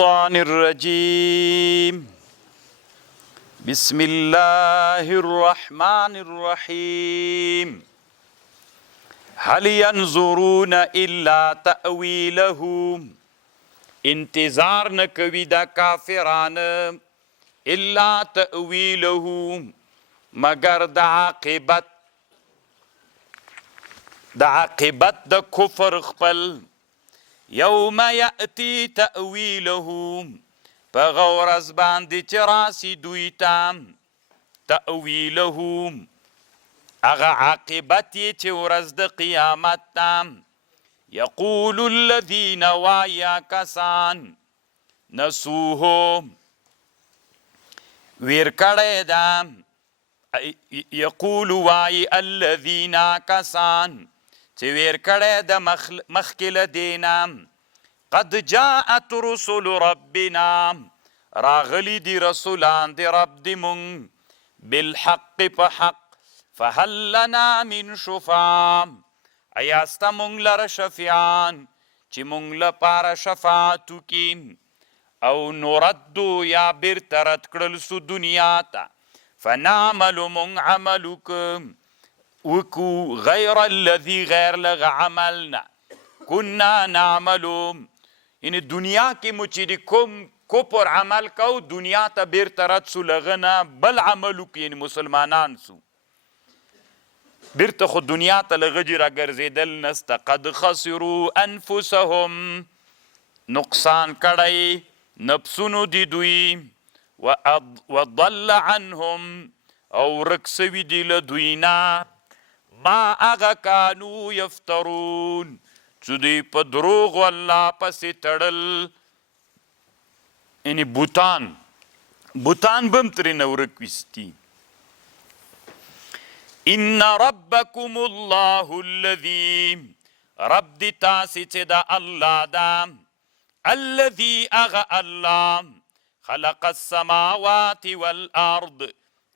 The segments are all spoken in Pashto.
الشيطان الرجيم بسم الله الرحمن الرحيم هل ينظرون إلا تأويله انتظار نکوی دا کافران إلا تأويله مگر دا عاقبت دا کفر خپل یوم یأتی تأویله پا غورز باندی چراسی دویتا تأویله اغا عاقبتی چه ورز دا قیامت تام یقول الذین وایا کسان نسوهو ویرکڑی دا یقول وای الذین کسان چه ویرکڑی دا مخکل دینا قد جاءت رسول ربنا راغلی دی رسولان دی رب دی مون بالحق پا حق فهل لنا من شفاعم ایاستا مونگ لر شفیعان چی مونگ لپار شفاعتو کی او نردو یا برترت کرلسو دنیا تا فنعمل مونگ عملو کم وکو غیر الذی غیر لغ عملنا کننا نعملو یعنی دنیا کی مچی کم کپر عمل کو دنیا تا برترت سو لغنا بل عملو کی یعنی مسلمانان سو برت خود دنیا تا لغجی را گرزیدل نستا قد خسروا انفسهم نقصان کڑی نفسونو دی دوی وضل عنهم او رکسوی دی لدوینا ما اغا کانو یفترون چو دی پا دروغ واللہ پسی تڑل یعنی بوتان بم تری نورکوستی ان ربکم اللہ الذی رب دی تاسی چه دا اللہ دا الذی اغا اللہ خلق السماوات والارض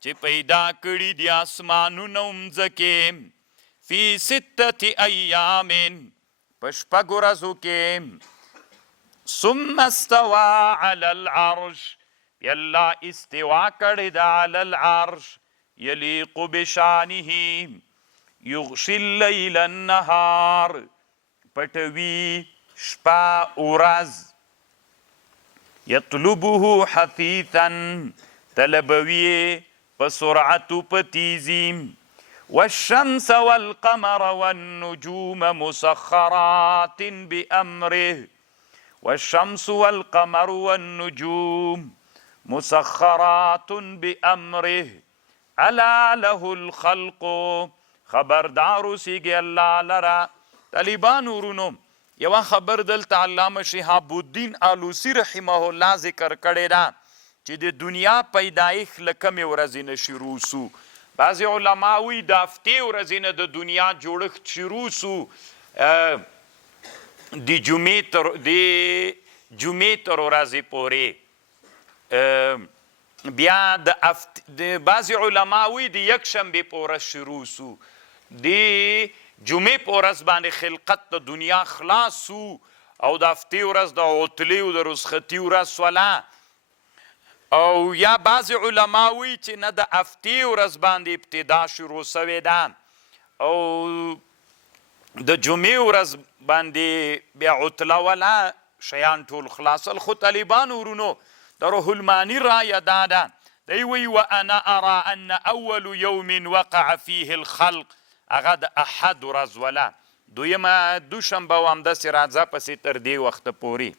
چه پیدا کری دی آسمانو نومزکے فی ستت ایام پشپگو رزو کے ثم استوا علی العرش یاللہ استوا کری دا علی العرش یلیق بشانه یغشی اللیل النهار پٹوی شپا اورز یطلبه حثیثا طلبوی پسرعت پتیزیم والشمس والقمر والنجوم مسخرات بأمره والشمس والقمر والنجوم مسخرات بأمره الا له الخلق خبردارو سیگی اللہ لرا طالبان ورونو یوان خبر دلتا علامہ شہاب الدین آلوسی رحمه اللہ ذکر کڑی دا چی دی دنیا پیدایخ لکم ورزین شروع سو بعضی علماوی دافتی ورزین د دنیا جوڑک شروع سو دی جمعه تر ورزی پوری بیا د بعضی علماوی دی یک شنبه پورس شروع سو دی جمعه پورس باندې خلقت د دنیا خلاص سو او دافتی ورز د عطلی و د رسختی ورز ولا او یا بعضی علماوی چې نه د افتی ورځ باندې ابتدا شروع سوی ده او د جمعې ورځ باندې بیا عطله ولا شیان ټول خلاصل خو طالبان ورونو د روح المانی رایه دا ده دی وی وانا ارى ان اول یوم وقع فیه الخلق هغه د احد ورځ ولا دویمه دوشنبه و همداسې راځه پسې تر دې وخته پورې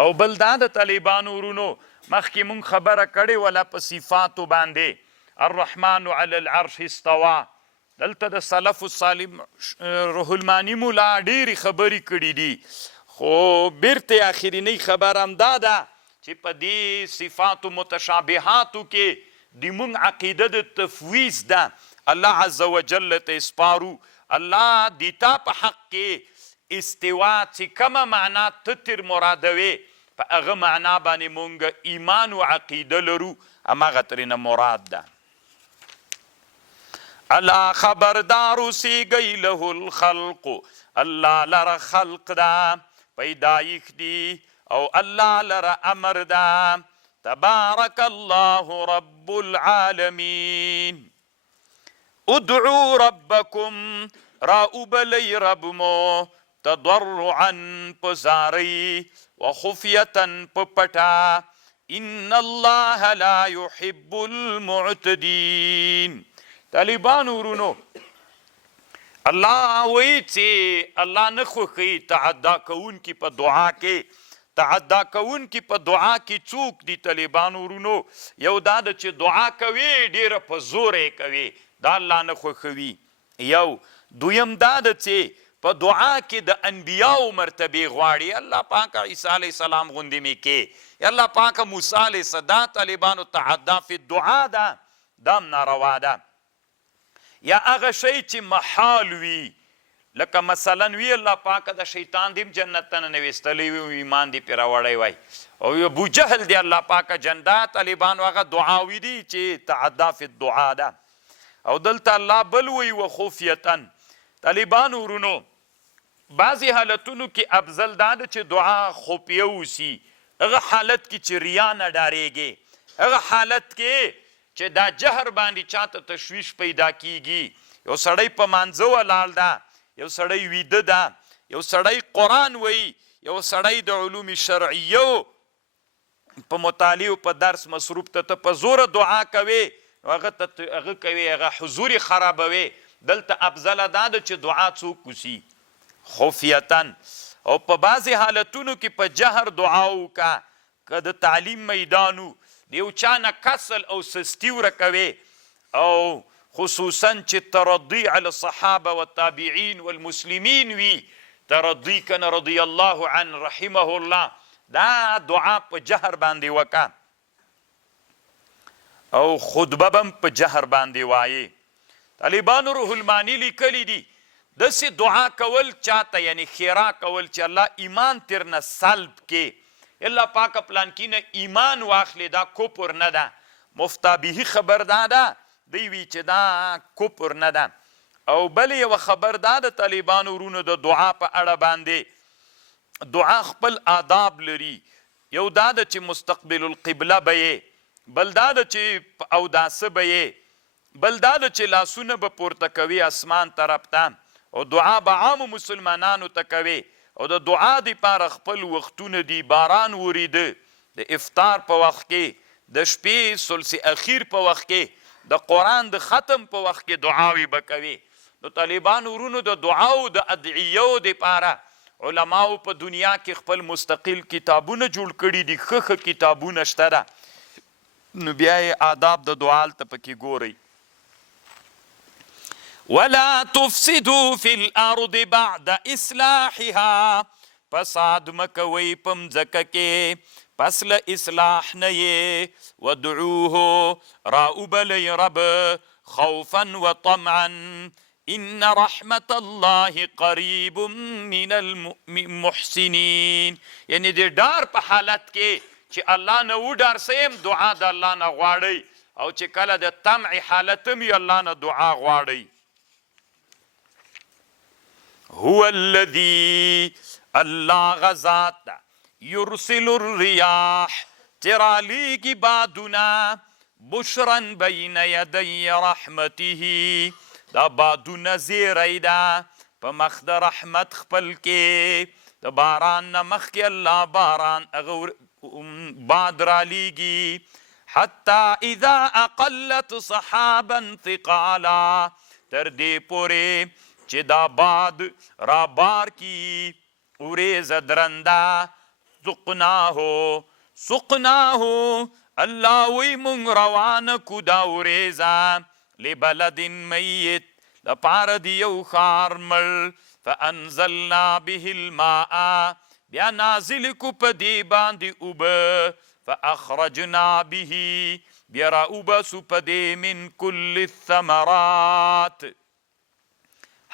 او بل دا د طالبانو ورونو مخکې مونږ خبره کړې ولا په صفاتو باندې الرحمن علی العرش استوا دلته د سلف الصالح روح المانی مولا ډېرې خبرې کړي دي خو بیرته آخرینی خبر هم دا ده چې په دې صفاتو متشابهاتو کې د مونږ عقیده د تفویض ده الله عز وجل ته اسپارو الله دیتا په حق کې استوا چې کومه معنا ته تر مرادوي په هغه معنا باندې مونږ ایمان او عقیده لرو هماغه ترېنه مراد ده الا خبردار اوسیږئ له الخلق الله لره خلق ده پیدایښ دي او الله لره امر ده. تبارک الله رب العالمین. ادعو ربکم را اوبلی رب مو تضرعا په زاری وخفیتا په پټه. ان الله لا يحب المعتدین. طالبانو ورونو الله وایي چې الله نه خوښوي تعدا کوونکي په دعا کې. تعدا کوونکي په دعا کې څوک دي طالبانو ورونو؟ یو دا ده چې دعا کوي ډیره په زور یې کوي، دا الله نه خوښوي. یو دویم دا ده چې په دعا کې د انبیاو مرتبې غواړي. الله پاک عیسی علیه السلام غوندې مې کې، الله پاک موسی علیه السلام. طالبانو تعدا فی الدعا ده، دام ناروا ده. یا هغه شی چې محال وي، لکه مثلا وی الله پاک د شیطان دیم جنت ته ننویستلی وي، ایمان دې پرې راوړی وای، او ابو جهل دی الله پاک جنت. طالبانو هغه دعاوي دي چې تعدا فی الدعا ده. او دلته الله بل وی وخفیتا. طالبانو ورونو بعضی حالتونو کې افضل دا ده چې دعا خفیه وسي. هغه حالت کې چې ریا نه ډارېږي، هغه حالت کې چې دا جهر باندې چاته تشویش پیدا کیږي. یو سړی په مانځه ولاړ ده، یو سړی ویده ده، یو سړی قرآن وایي، یو سړی د علوم شرعیو په مطالعه په درس مصروف ته په زوره دعا کوي، هغه کوي هغه حضور خرابوي. دلته افضل دا ده چې دعا څوک وسي خفیتن. او په بعضې حالتونو کې په جهر دعا وکړه. که د تعلیم میدانو د یو چا نه کسل او سستي ورکوي، او خصوصا چې ترضی علی الصحابه والتابعین والمسلمین وي، ترضی کنه رضی الله عنه رحمه الله، دا دعا په جهر باندې وکړه. او خطبه بم په جهر باندې وایي. طالبانو روح المانی لیکلی دي داسې دعا کول چاته، یعنی خیرا کول چې الله ایمان ترنه سلب کې، الله پاک پلان کې نه ایمان واخلي، دا کفر نه ده. مفتابهی خبر داده دی وی چې دا کفر نه ده. او بل یو خبر داده طالبانو ورونو د دعا په اړه باندې، دعا خپل آداب لري. یو دا ده چې مستقبل القبله به یې، بل دا ده چې اوداسه به یې، بل دا ده چې لاسونه به پورته کوي اسمان طرف ته، او دعا به عامو مسلمانانو ته کوي. او د دعا دپاره خپل وختونه دي. باران وریده د افطار په وخت کې، د شپې ثلث اخیر په وخت کې، د قرآن د ختم په وخت کې دعاوې به کوي. نو طالبانو ورونو د دعاو د ادعیو دپاره علماو په دنیا کې خپل مستقل کتابونه جوړ کړي دي، ښه کتابونه شته ده. نو بیا یې آداب د دعا هلته پکې ګورئ. ولا تفسدوا في الارض بعد اصلاحها. فساد مکوئ په مځکه کې پس له اصلاح نه یې. ودعوه را اوبلی رب خوفا وطمعا ان رحمت الله قریب من المحسنین. یعنی د ډار په حالت کې چې الله نه وډار سیم، دعا د الله نه غواړئ. او چې کله د طمع حالت هم وي، الله نه دعا غواړئ. هو الذي الله غزات يرسل الرياح ترالیگی بادونا بشرا بین یدی رحمته. دا بادونا زیری دا پا مخ دا رحمت خپل کې. دا باران نا مخ کې اللہ باران باد رالیگی. حتی اذا اقلت صحابا ثقالا. تر دی پوری چې دا باد را بار کی اوریز درنده. سقناهو الله وی مونږ روان کو دا اوریزا لبلد میت لپاره د یو ښار مړ. فانزلنا به الماء بیا نازل کو په دې باندې اوبه. فاخرجنا به بیا را اوبسو په دې من کل الثمرات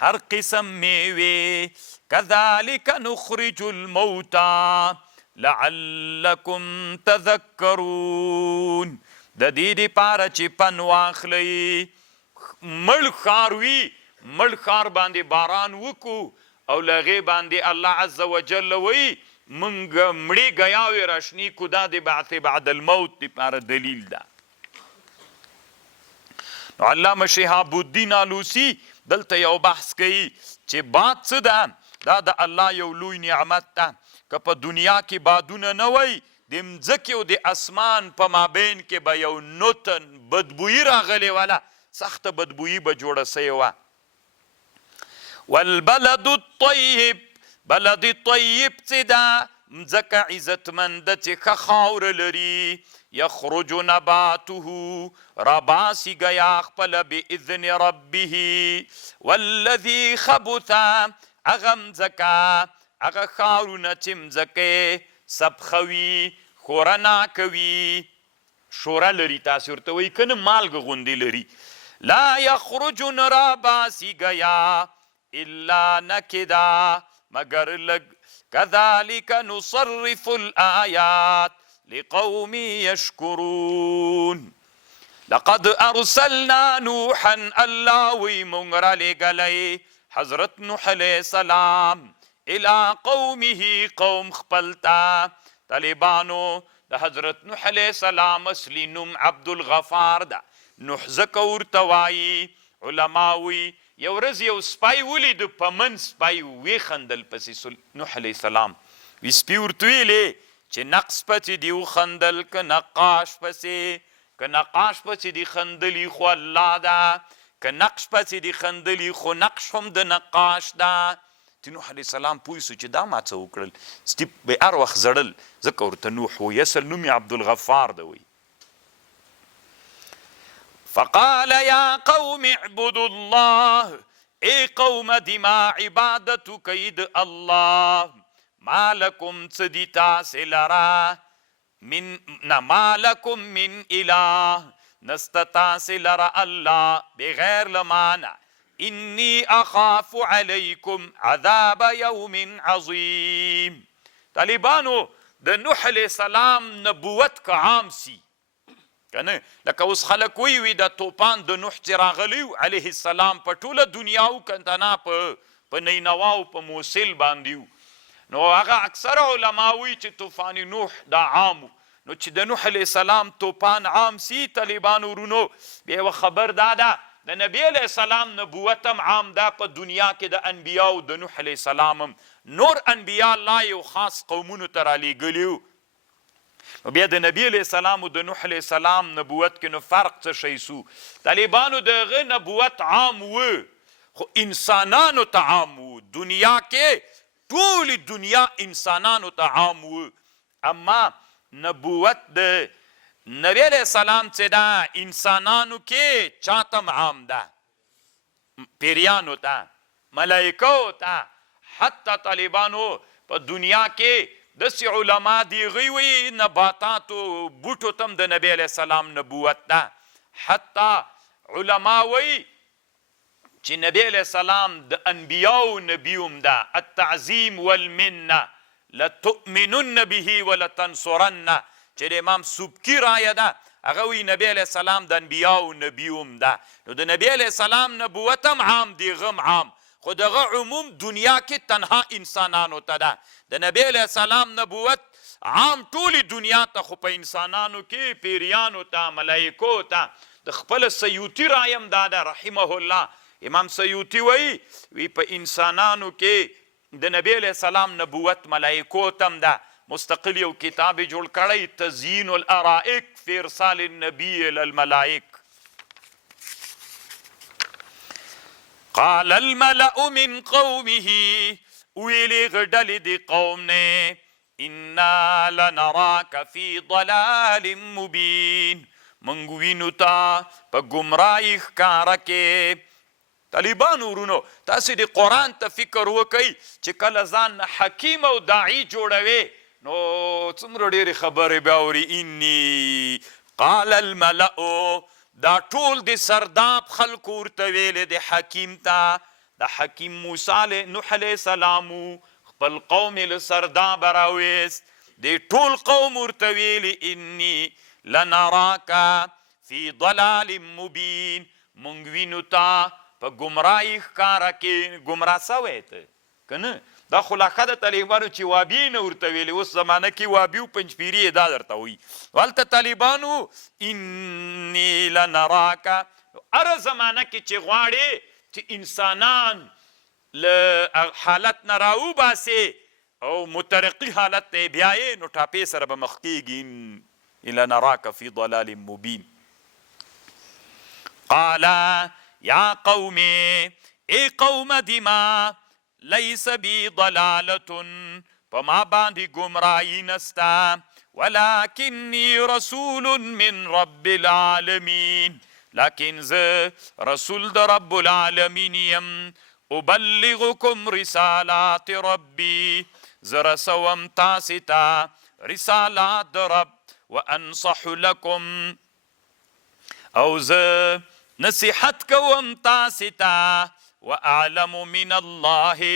هر قسم میوې. کذالک نخرج الموتى لعلکم تذکرون. د دې دپاره چې پن واخلئ. مړ ښار وي، مړ ښار باندې باران وکو او لغې باندې الله عز وجل وی منګ مړی ګیاوې راشنی کو دا د بعث بعد الموت دپاره دلیل ده. نو علامه شهاب الدین آلوسی دلته یو بحث کوي چې باد څه ده دا د الله یو لوی نعمت ده. که په دنیا کې بادونه نه وی د مځکې او د اسمان په مابین کې به یو نوتن بدبویي راغلی وله، سخته بدبویي به جوړه سوې وه. والبلد الطیب، بلد طیب څه ده؟ مځکه عزتمنده چې ښه خاوره لري. یخرج نباته، راباسي ګیا خپله باذن ربه. والذي خبث، هغه مځکه هغه خاورونه چې مځکې سبخوي، خورنا کوي، شوره لري، تاسې ورته وایي که نه مالګه غوندې لري. لا یخرج نه راباسي ګیا الا نکدا، مگر لږ. کذلک نصرف الآیات لقوم یشکرون. لقد ارسلنا نوحا، الله وی مونږ رالیږلی حضرت نوح علیه السلام الى قومه، قوم خپلتا. طالبانو د حضرت نوح علیه السلام اصلي نوم عبدالغفار ده. نوح ځکه ورته وایي، علما وی یو ورځ یو سپی ولیدو، په من سپی ویخندل پسې نوح علیه السلام. وی سپي ورته ویلې چې نقص پسې دې وخندل که نقاش پسې؟ که نقاش پسې دې خندلي خو الله ده، که نقش پسې دې خندلي خو نقش هم د نقاش ده. چې نوح علیه السلام پوه سو چې دا ما څه وکړل. سپي به هر وخت زړل، ځکه ورته نوح وایي، اصل نوم یې عبدالغفار ده وایي. فقال یا قوم اعبدوا الله، ای قوم دما عبادتو کوي د الله. ما لکم څه دي تاسې لره ما لکم من اله، نسته تاسې لره الله بغیر لمانه. انی اخاف علیکم عذاب یوم عظیم. طالبانو د نوح علیه السلام نبوت که عام سی کنه، لکه اوس خلک وی د توپان د نوح چې راغلی علیه السلام په ټوله دنیا او کنتنا په نینوا او په موصل باندې، نو هغه اکثر علما وی چې طوفان نوح دا عامو. نو چې د نوح علیه السلام توپان عام سی، طالبانو ورونو بیا یوه خبر دا ده د نبی علیه السلام نبوت هم عام ده په دنیا کې د انبیاو د نوح علیه السلام هم. نور انبیا الله یو خاص قومونو ته رالیږلي. نو بیا د نبی علیه السلام او د نوح علیه السلام نبوت کې نو فرق څه شی سو؟ طالبانو د هغه نبوت عام و خو انسانانو ته عام و. دنیا کې ټولې دنیا انسانانو ته عام و، اما نبوت د نبی علیه السلام چې ده انسانانو کې چاته عام ده، پیریانو ته، ملائکو ته. حتی طالبانو په دنیا کې داسې علما دي هغوی وایي نباتاتو بوټو ته هم د نبی علیه السلام نبوت ده. حتی علما وایي چې نبی علیه السلام د انبیاو نبی هم ده. التعظیم والمنه لتؤمنن به ولتنصرنه، چې د امام سبکي رایه ده، هغه وایي نبی علیه السلام د انبیاو نبی هم ده. نو د نبی علیه السلام نبوت هم عام دی، غم عام، خو دغه عموم دنیا کې تنها انسانانو ته ده. د نبی علیه السلام نبوت عام ټولې دنیا ته، خو په انسانانو کې پیریانو ته، ملائکو ته. د خپله سیوطي رایم دا ده رحمه الله. امام سیوطي وایي په انسانانو کې د نبی علیه السلام نبوت ملائکو ته هم ده. مستقل یو کتاب جوړ کړی تزیین الارائک فی ارسال النبی الی الملائک. قال الملأ من قومه، ویلی غډلې د قوم نه، انا لنراک فی ضلال مبین، موږ وینو تا په ګمراهۍ ښکاره کې. طالبانو ورونو تاسې د قرآن ته فکر وکئ چې کله ځان حکیم او داعي جوړوي نو څومره ډېرې خبرې به اوري. انی قال الملأ، دا ټول د سرداب خلکو ورته ویلې د حکیم ته. د حکیم موسی نوح علیه السلام خپل قوم یې له سردابه راویست. د ټول قوم ورته ویلې انی لنراک فی ضلال مبین، موږ وینو تا په ګمراهۍ ښکاره کې. ګمراه سوی ته کنه دا خلاقه د طالبانو چې وابي نه ورته ویلي اوس زمانه کې وابي او پنجپیري دا درته وایي هلته طالبانو اني لنراک هره زمانه کې چې غواړې چې انسانان له حالت نه راوباسې او مترقي حالت ته بیایې نو ټاپې سره به مخ کېږي لنراک فی ضلال مبین قال یا قومي ای قوم دیما لیس بی ضلالتن پا ما باندی گمرائی نستا ولکنی رسول من رب العالمین لیکن ز رسول د رب العالمین یم ابلغکم رسالات ربی ز رسوم تاستا رسالات د رب وانصح لکم او ز نصیحت کوم تاستا واعلم من الله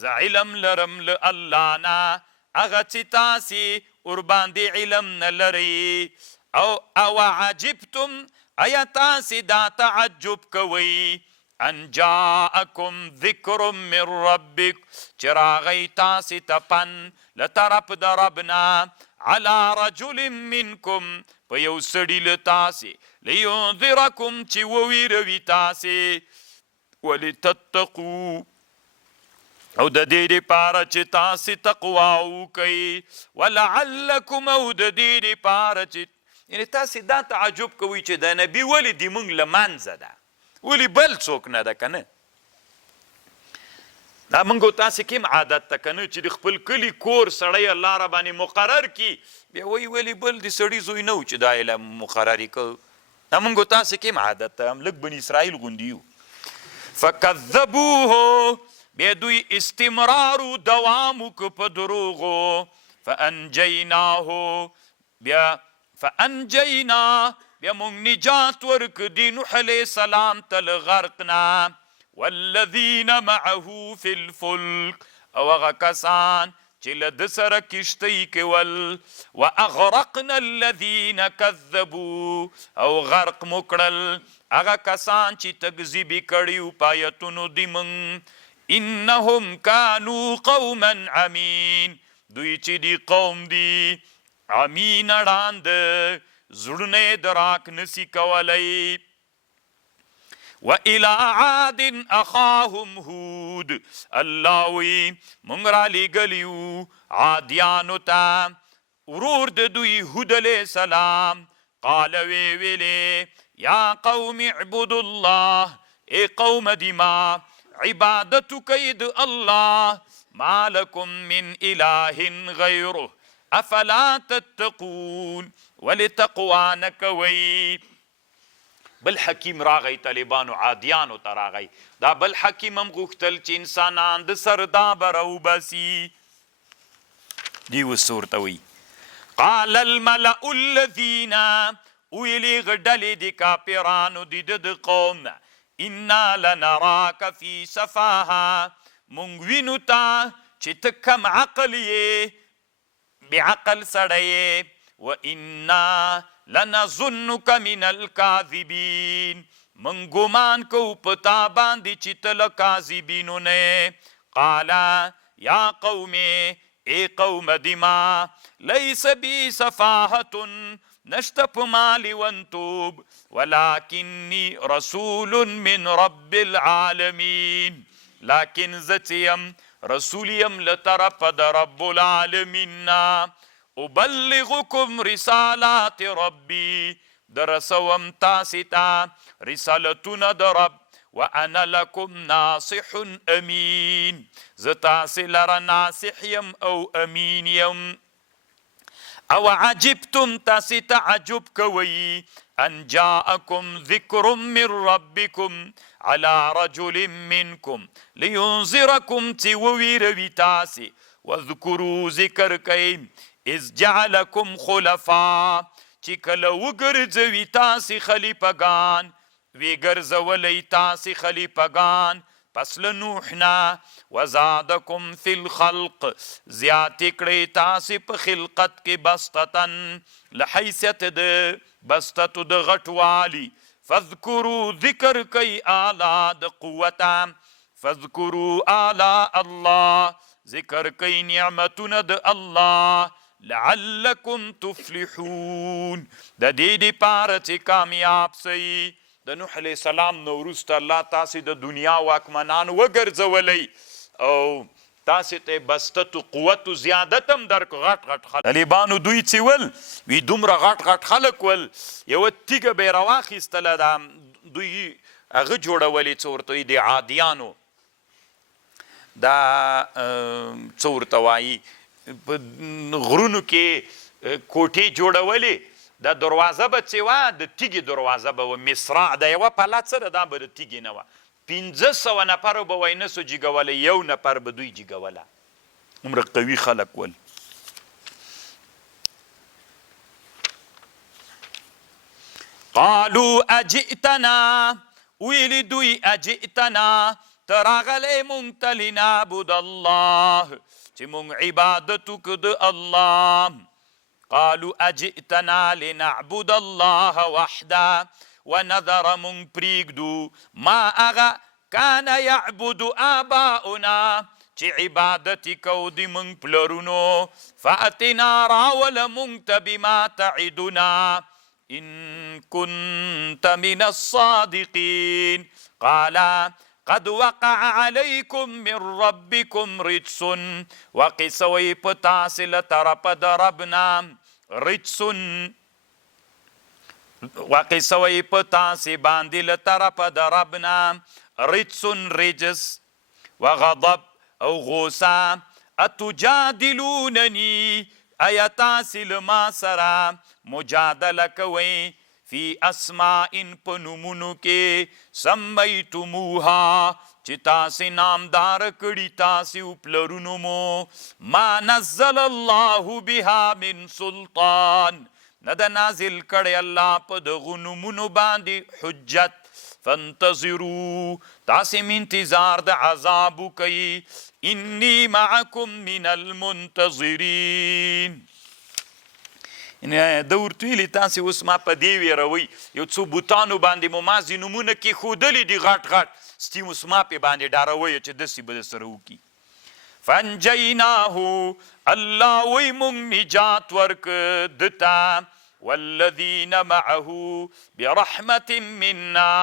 ز علم لرم ل الله نا اغه چې تاسې ورباندې علم نه لري او عجبتم ایا تاسې دا تعجب کوئ ان جاءکم ذکر من ربک چې راغی تاسې ته پن له طرف د ربنا علی رجل منکم په یو سړي له تاسې لینذرکم چې وویروي تاسې ولتتقوا او د دې لپاره چې تاسې تقوا وکئ ولعلکم او د دې لپاره چې یعنې تاسې دا تعجب کوئ چې د نبي ولې د موږ له منځه ده ولې بل څوک نه ده که نه دا موږ تاسې کوم عادت ته که نه چې د خپل کلي کور سړی الله را باندې مقرر کړي بیا وایي ولې بل د سړي زوی نه و چې دا علم مقرر یې که دا موږ تاسې کوم عادت ته هم لږ بني اسرائیل غوندي یو فکذبوه بیا دوی استمرار و دوام وکړه په دروغو فانجیناه بیا موږ نجات ورکړه د نوح علیه السلام ته له غرق نه والذین معه فی الفلک او هغه کسان چې له ده سره کشتۍ کول واغرقنا الذین کذبوا او غرق مو کړل هغه کسان چې تکذیبي کړي په آیتونو د موږ انهم کانوا قوما عمین دوی چې دی قوم دی عمین ړاند زړونه یې دراک نسی کولی وإلى عاد أخاهم هود الله وی مونږ را لېږلي عادیانو ته ورور د دوی هود علیه السلام قال ویلې یا قوم اعبدوا الله ای قوم دیما عبادت کوئ د الله ما لکم من اله غیره افلا تتقون ولې تقوا نه کوئ بل حکیم راغی طالبانو عادیانو ته راغی دا بل حکیم هم غوښتل چې انسانان د سردابه راوباسي دي اوس ورته وایي قال الملأ الذین ویلې هغه ډلې د کافرانو د قوم نه انا لنراک فی سفاهه مونږ وینو تا چې ته کم عقل یې بعقل سړی یې و انا لنظنک من الکاذبین من ګمان کو په تا باندې چې ته له کاذبینو نه قال یا قوم ای قوم دیما لیس بی سفاهة نشته په ما لیونتوب ولکنی رسول من رب العالمین لیکن زه چې یم رسول یم له طرفه د رب العالمین نه ابلغکم رسالات ربی د رسوم تاسې ته رسالتونه د رب وانا لکم ناصح امین زه تاسې لره ناصح یم او امین یم او عجبتم تاسې تعجب کوئ ان جاءکم ذکر من ربکم على رجل منکم لینذرکم چې وویروي تاسې واذکروا ذکر کوئ اذ جعلکم خلفا چې کله وګرځوي تاسې خلیفګان وی ګرځولی تاسې خلیفګان پس له نوح نه وزادکم فی الخلق زیاتې کړئ تاسې په خلقت کې بسطتن له حیثیت د بسطتو د غټوالي فاذکروا ذکر کوئ اعلی د قوته فاذکروا آلاء الله ذکر کئی نعمتونه د الله لعلکم تفلحون د دې دپاره چې کامیاب سئ. د نوح علیه السلام نه وروسته الله تاسې د دنیا واکمنان وګرځولی او تاسې ته بسته قوت و زیادت هم درک. غټ خلک طالبانو دوی چې ول وی دومره غټ خلک ول یوه تیږه به یې راواخیستله دا دوی هغه جوړولې څه ورته وایي د عادیانو دا څه ورته وایي په غرونو کې کوټې جوړولې دا دروازه به چې وه د تیږې دروازه به وه مصراع د یوه پله څه ده دا به د تیږې نه وه 500 نفرو به وی نسو جیګولی یو نفر به دوی جیګوله عمره قوي خلک ول. قالو اجئتنا ویلی دوی اجئتنا تراغلی مونږ ته لنعبد الله چې مونږ عبادت وکړو د الله. قالو اجئتنا لنعبد الله وحده ونذر مونږ پریږدو ما هغه کان یعبد آباؤنا چې عبادت یې کو د مونږ پلرونو. فاتنا راوله مونږ ته بما تعدنا ان كنت من الصادقین. قال قد وقع علیکم من ربکم رجس وقسوی په تاسې له طرفه د ربنا رجسن وقسوی په تاسې باندې له طرفه د ربنا رجسن رجس وغضب او غوسه. اتجادلوننی ایا تاسې له ما سره مجادله کوئ فی اسماء په نومونو کې سمیتموها چې تاسې نامدار کړي تاسې و پلرونو مو ما نزل الله بها من سلطان نه ده نازل کړی الله په دغو نومونو باندې حجت. فانتظروا تاسې م انتظار د عذاب وکئ انی معکم من المنتظرین. د ورته ویلي تاسې اوس ما په دې ویروئ یو څو بوتانو باندې مو ما ځینې نومونه کېښودلي دي غټ ستیم اوس ما پې باندې ډاروئ چې داسې به درسره وکړي. فانجیناه الله وی مونږ نجات ورکړه دته والذین معه برحمة منا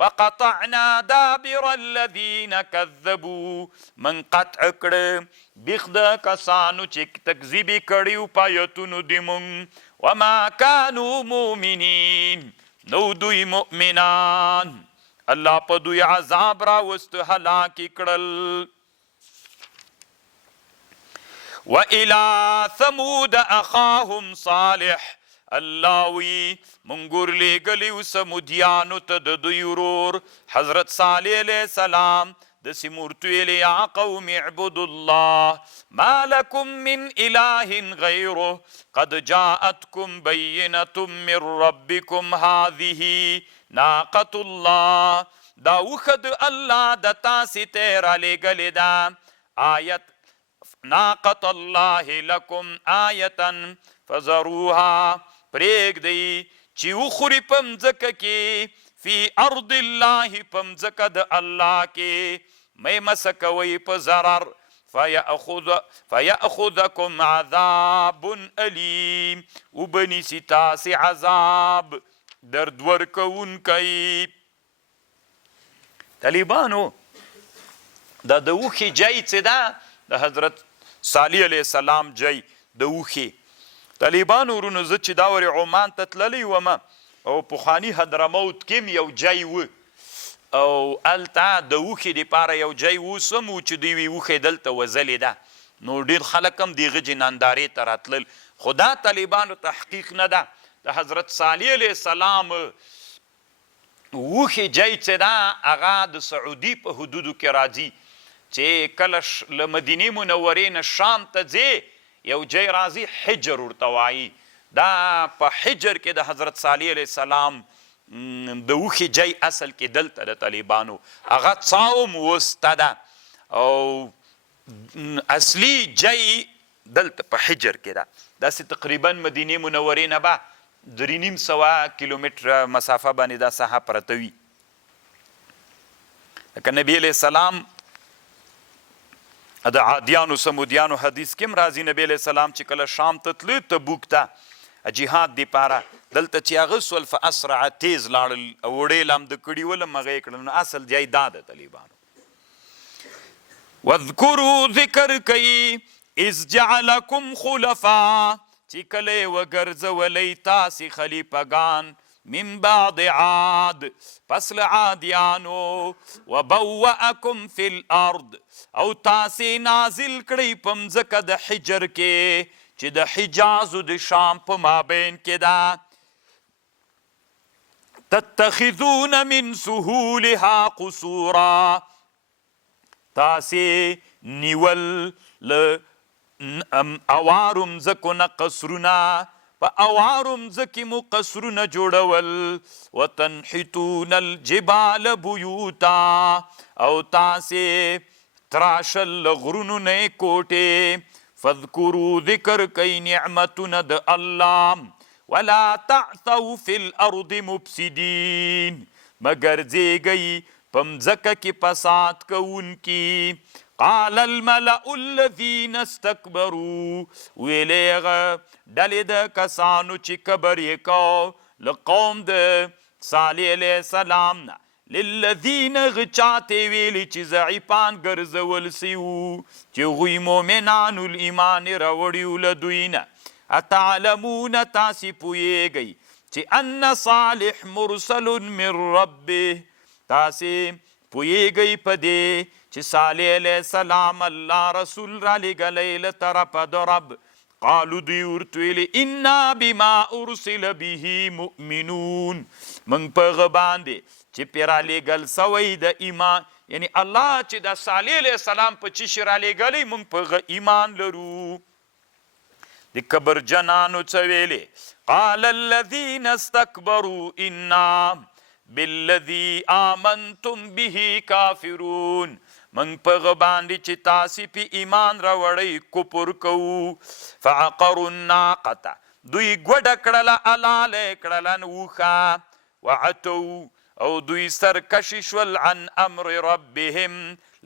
وقطعنا دابر الذین کذبوا من قطع کړه بیخ د کسانو چې تکذیب کړي په آیتونو د مونږ. وما کانوا مؤمنین نو دوی مؤمنان الله په دوی عذاب راوست هلاک کړل. وإلى ثمود أخاهم صالح الله وی منګور لېږلی سمودیانو ته د دوی ورور حضرت صالح علیه السلام داسې ورته ویلې یا قوم اعبدوا الله ما لکم من اله غیره قد جاءتکم بینة من ربکم هذه ناقة الله. دا اوښه د الله د تاسې ته رالیږلې ده آیت ناقة الله لکم آیة فذروها پرېږدئ چې وخوري په مځکه کې فی ارض الله په مځکه د الله کې مې مسه کوئ په ضرر فیأخذکم عذاب علیم وبنیسي تاسې عذاب درد ورکوونکی. طالبانو دا د اوښې جای چې ده د حضرت صالح علیه السلام جای د اوښې. طالبانو ورونو زه چې دا ورې عمان ته تللی ومه او پخواني حضرموت کې یو جای و او هلته د اوښې دپاره یو جای اوسم و چې دوی وی اوښې دلته وزلې ده نو ډېر خلک هم د هغه جناندارې ته راتلل. خو دا طالبانو تحقیق نه ده. د حضرت صالح علیه السلام اوښې جای چې ده هغه د سعودي په حدودو کې راځي چې کله له مدینې منورې نه شام ته ځې یو جای راځي حجر ورته وایي. دا په حجر کې د حضرت صالح علیه السلام د اوښې جای اصل کې دلته د طالبانو هغه څاوم وسته ده او اصلي جای دلته په حجر کې ده. داسې تقریبا مدینې منورې نه به 350 کیلومتره مسافه باندې دا ساحه پرته وي. لکه نبی علیہ السلام د عادیانو سمودیانو حدیث کې هم راځي نبی علیہ السلام چې کله شام ته تلو تبوک ته جهاد دپاره دلته چې هغه سول فاسرع تیز لاړل او وړې لامده کړي ول هغه یې کړل نو اصل ځای دا د طالبانو واذکروا ذکر کوي اذ جعلکم خلفا چې کله یې وګرځولی تاسې خلیفګان من بعد عاد پس له عادیانو وبوأکم فی الارض او تاسې نازل کړئ په مځکه د حجر کې چې د حجاز و د شام په مابین کې ده تتخذون من سهولها قصورا تاسې نیول له اوارو مځکو نه قصرونه په اوارو مځکې مو قصرونه جوړول وتنحتون الجبال بیوتا او تاسې تراشل له غرونو نه کوټې فاذکروا ذکر کوي نعمتونه د الله ولا تعثوا فی الارض مفسدین مگر زیږئ په مځکه کې فساد کوونکي قال الملأ الذین استکبروا ویلې هغه ډلې د کسانو چې کبر یې کو له قوم د صالح علیه السلام نه للذین غچاته ویلی چې ضعیفان ګرځول سي وو چې هغوی مؤمنانو الایمان راوړي له دوی نه اتعلمون تاسې پوهیږئ چې ان صالح مرسل من ربه تاسې پوهیږئ په دې چې صالح علیه السلام الله رسول را لېږلی له طرفه د رب قالو دوی ورته ویلي انا بما ارسل به مؤمنون موږ په هغه باندې چې پې رالیږل سوی د ایمان یعنی الله چې د صالح علیه السلام په چی شي رالیږلی موږ په هغه ایمان لرو د کبرجنانو څه ویلې قال الذین استکبروا انا بالذي آمنتم به کافرون من په هغه باندې چې تاسې پې ایمان راوړئ کفر کوو فعقروا الناقة دوی ګوډه کړله الاله یې کړله اوښه وعتو او دوی سرکشي شول عن امر ربهم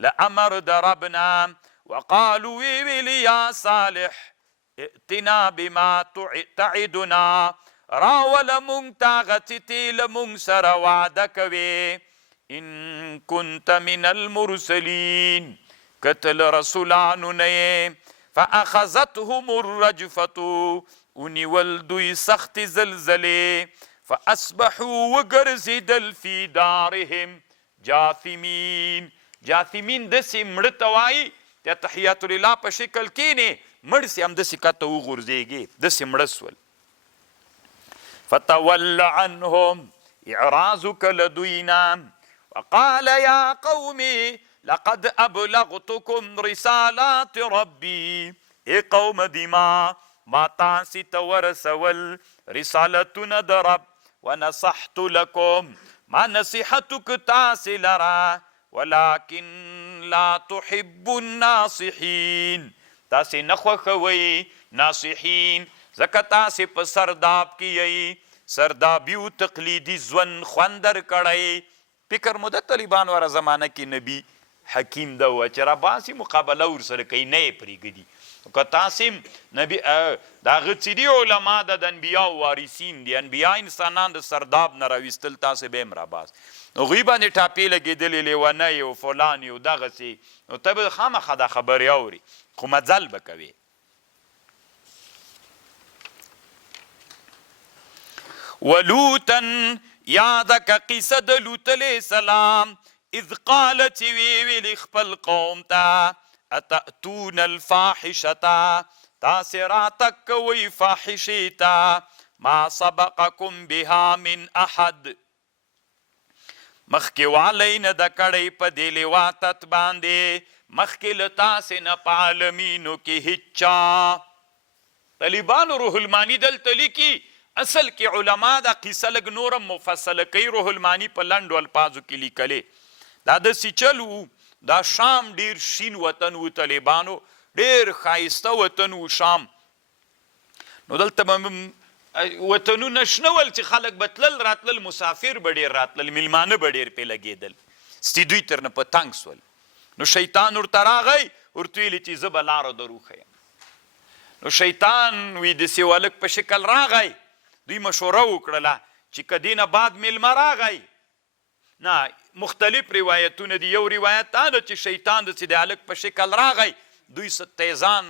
له امر د ربنا وقالوا ویلی یا صالح ائتنا بما تعدنا راوله مونږ ته هغه چې ته له مونږ سره وعده کوې ان كنت من المرسلین که ته له رسولانو نه یې فاخذتهم الرجفة ونیول دوی سختې زلزلې فاصبحوا وګرځېدل فی دارهم جاثمین جاثمین داسې مړه ته وایي د تحیات الله په شکل کښېنې مړ سي همداسې کته وغورځېږي داسې مړه سول فتول عنهم اعراض له دوی نه وقال یا قوم لقد ابلغتکم رسالات ربی ای قوم دیما ما تاسې ته ورسول رسالتونه د رب ونصحت لكم ما نصیحت وکړ تاسې لره ولكن لا تحب الناصحین تاسې نه خوښوئ ناصحین ځکه تاسې په سرداب کې یئ سردابیو تقلیدي ژوند خوند درکړی فکر مو د طالبانو واره زمانه کې نبي حکیم ده و چې راباسي مقابله ورسره کوي نه یې پرېږدي که تاسې نبي د هغه چې دي علما د انبیاو وارثین دي انبیا انسانان د سرداب نه راویستل تاسې به هم راباس هغوی باندې ټاپې لګېدلې لیونی او فلان یو دغسې نو ته به خامخا دا خبرې اوري خو مزل به کوې ولوطا یادک قصه د لوط علیه السلام اذ قالت ویلی خپل قوم ته اتأتون الفاحشة تاسې راتګ کوئ فاحشې ته ما سبقکم بها من احد مخکې والی نه ده کړی په دې لواتت باندې مخکې له تاسې نه په عالمینو کې هیڅ چا طالبانو روح المانی دلته لیکي اصل کې علما دا قصه لږ نورم مفصله کوي روح المانی په لنډو الفاظو کې لیکلې دا داسې چل و دا شام ډیر شین وطن و طالبانو ډیر ښایسته وطن و شام نو دلته به وطنونه شنه ول چې خلک به تلل راتلل مسافر به ډیر راتلل میلمانه به ډیر پې لګېدل ستی دوی ترنه په تنګ سول. نو شیطان ورته راغی، ورته ویلي چې زه به لاره در وښیم. نو شیطان وی داسې ولک په شکل راغی. دوی مشوره وکړله چې که دې نه بعد میلمه راغی. نه، مختلف روایتونه دي. یو روایت دا ده چې شیطان داسې د هلک په شکل راغی، دوی تیزان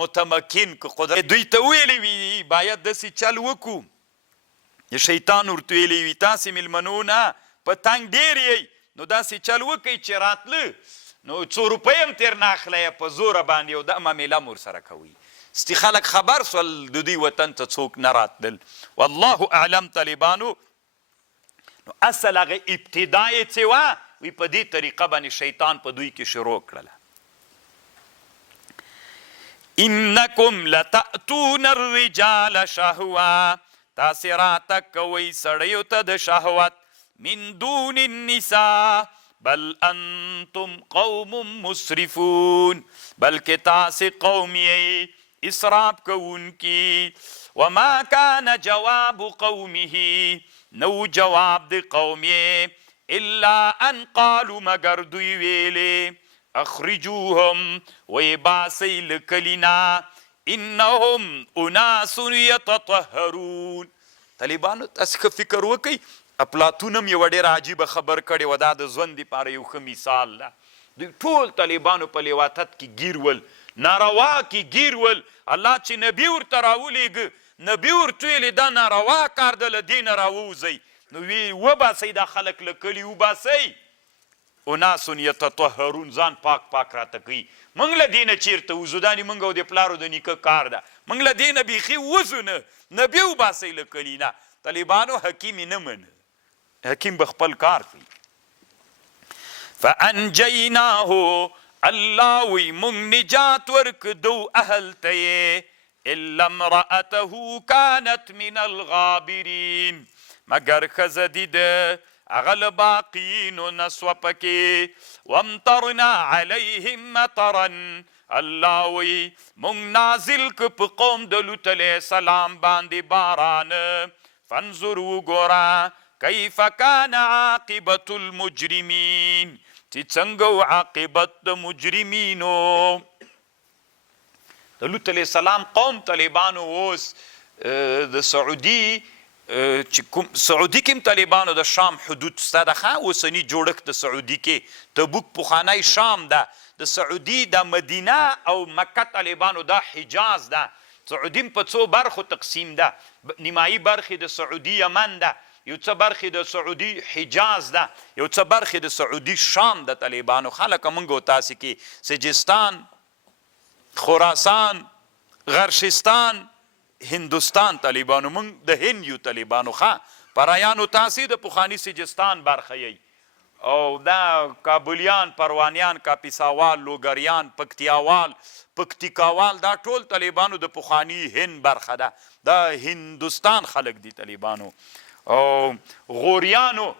متمکن که قدرت دوی ته ویلی وي باید داسې چل وکړو. شیطان ورته ویلی وي تاسې میلمنو نه په تنګ ډېر یی، نو داسې چل وکئ چې راتله نو 2 روپۍ هم تېر نه اخلی په زوره باندې او دا معامله م ورسره کوئ. ستی خلک خبر سول د دوی وطن ته څوک نه راتلل. والله اعلم طالبانو نو اصل هغه ابتدا یې څه وه، وی په دې طریقه باندې شیطان په دوی کې شروع کړله. انکم لتأتون الرجال شهوه، تاسې راتګ کوئ سړیو ته د شهوت، من دون النساء بل انتم قوم مسرفون، بلکې تاسې قوم یې اسراف کوونکي. وما كان جواب قومه، نو جواب د قوم یې الا ان قالوا مگر دوی ویلې اخرجوهم وی باسی لکلینا انهم اناس یتطهرون. طالبانو تاسې که فکر وکئ، اپلاتون هم یوه ډېره عجیبه خبر کړې وه، دا د ژوند دپاره یو ښه مثال ده. دوی ټول طالبانو په لیواطت کې ګیر ول، ناروا کې ګیر ول. الله چې نبي ورته راولېږه، نبي ورته ویلې دا ناروا کار ده، له دې نه راووځئ. نو وی وباسئ دا خلک له کلي وباسئ. اناس یتطهرون، ځان پاک راته کوي. موږ له دې نه چېرته وځو، دا موږ او د پلارو د نیکه کار ده. موږ له دې نه بیخي وځو نه، نبي وباسئ له کلي نه. طالبانو حکیم یې نه منه، حکیم به خپل کار کوي. فانجیناه، الله وی مونږ نجات ورک دو اهل ته یې، الا امرأته كانت من الغابرین، مگر ښځه دي ده هغه له باقیینو نه سوه پکې. وامطرنا علیهم مطرا، الله وی مونږ نازل که په قوم د لوط علیه السلام باندې باران. فانظر وګوره کیف کان عاقبت المجرمین، چې څنګه و عاقبت د مجرمینو. د لوط علیه السلام قوم طالبانو اوس د سعودي چې کوم سعودي کې هم طالبانو د شام حدود شته ده ښه، اوسني جوړښت د سعودي کې تبوک پخوانی شام ده، د سعودي د مدینه او مکه طالبانو دا حجاز ده. سعودي په څو برخو تقسیم ده، نیمایي برخې د سعودي یمن ده، یو څه برخې د سعودي حجاز ده، یو څه برخې د سعودي شام د طالبانو. خلکه موږ او تاسې کې سجستان، خراسان، غرشستان، هندوستان طالبانو، موږ د هند یو طالبانو. ښه پرایانو تاسې د پخواني سجستان برخه یی، او دا کابلیان، پروانیان، کاپیساوال، لوګریان، پکتیاوال، پکتیکاوال، دا ټول طالبانو د پخواني هند برخه ده، دا هندوستان خلک دي طالبانو. او غوریانو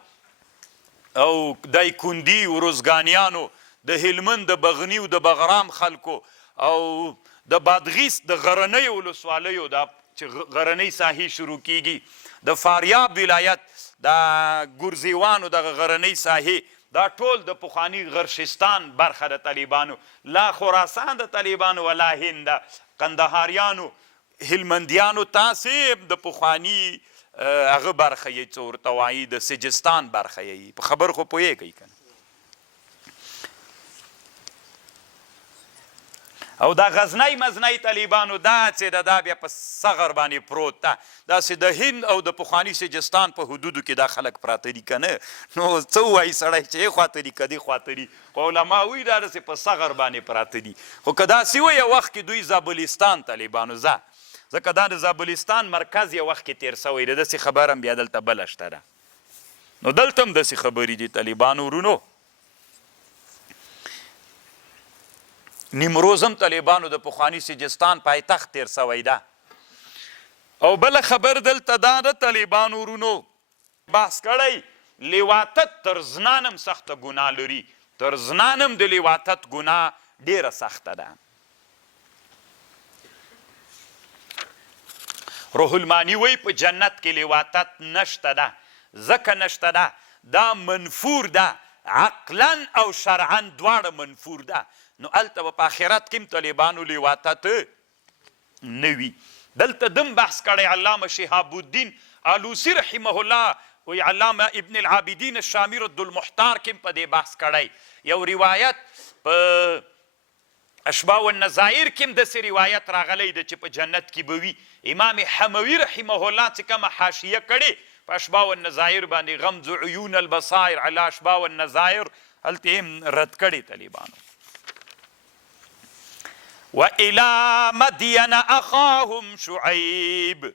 او دایکندي ورزګانیانو، د هلمند د بغني او د بغرام خلکو، او د بادغیس د غرنیو ولسوالیو دا چې غرنۍ ساحې شروع کیږي، د فاریاب ولایت د ګرزیوانو دغه غرنۍ ساحې، دا ټول د پخواني غرشستان برخه د طالبانو. لا خراسان د طالبانو ولا هند، قندهاریانو، هلمندیانو تاسې د پخواني هغه برخه یې څه ورته وایي د سجستان برخه یې. په خبر خو پوهېږئ که نه. او دا غزنی مزنی طالبانو دا چې دا بیا په صغر باندې پروت ده، داسې د هند او د پخواني سجستان په حدودو کې دا خلک پراته دي که نه. نو څه ووایي سړی چې ای خواته دي که دې خواته دي، خو علما وایي دا داسې په صغر باندې پراته دي. خو که داسې وایي یو وخت کې دوی زابلستان طالبانو ځکه دا د زابلستان مرکز یو وخت کې تیر سوی دی، داسې خبر هم بیا دلته بله شته ده. نو دلته هم داسې خبرې دي طالبانو ورونو. نیمروز هم طالبانو د پخواني سجستان پایتخت تیر سوی ده. او بله خبر دلته دا ده طالبانو ورونو بحث کړی، لیواتت تر زنان هم سخته ګناه لري، تر زنان هم د لیواتت ګناه ډیره سخته ده. روح المانی وی په جنت کې لیواتت نشته ده، ځکه نشته ده دا منفور ده، عقلا او شرعا دواړه منفور ده. نو هلته به په آخرت کې هم طالبانو لیواطت نه وي. دلته دم بحث کړی علامه شهاب الدین آلوسی رحمه الله، وی علامه ابن العابدین الشامی رد المحتار کې په دې بحث کړی. یو روایت په اشباح والنظائر کې هم داسې روایت راغلی ده چې په جنت کې به وي. امام حموي رحمه الله چې کومه حاشیه کړې په اشباح والنظائر باندې، غمز عیون البصائر علی اشباح والنظائر، هلته هم رد کړې طالبانو. وإلى مدين أخاهم شعيب،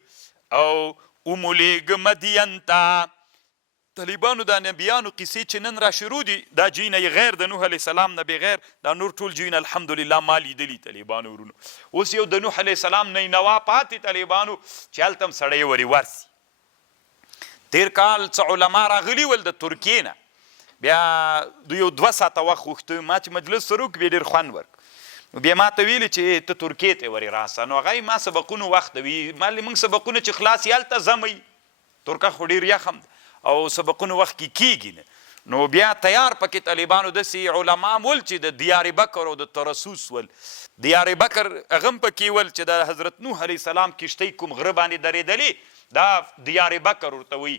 او املیگ مدین تا. طالبانو دا نبیانو قصې چې نن را شروع دي، دا جوینه غیر د نوح علیه السلام نه بغیر دا نور ټول جوینه الحمدلله ما لیدلي طالبانو ورونو. اوس یو د نوح علیه السلام نه نوا پاتې طالبانو چې هلته هم سړی ورې ورسي. تیر کال څه علما راغلي ول د ترکیې نه، بیا د یو 2 ساعته وخت غوښته ما چې مجلس سره وکړي ډېر خوند ورک. بیا ما ته ویلي چې ته ترکیې ته ورې راسه. نو هغه ما سبقونو وخت وي، مالې موږ سبقونه چې خلاص یې هلته ځمئ، ترکه خو ډېر یخم او سبقونو وخت کې کیږي نه. نو بیا تیار پکې طالبانو داسې علما ول چې د دیار بکر او د ترسوس ول. دیار بکر هغه هم پکې ول چې د حضرت نوح علیه السلام کشتۍ کوم غره باندې درېدلې، دا دیار بکر ورته وایي.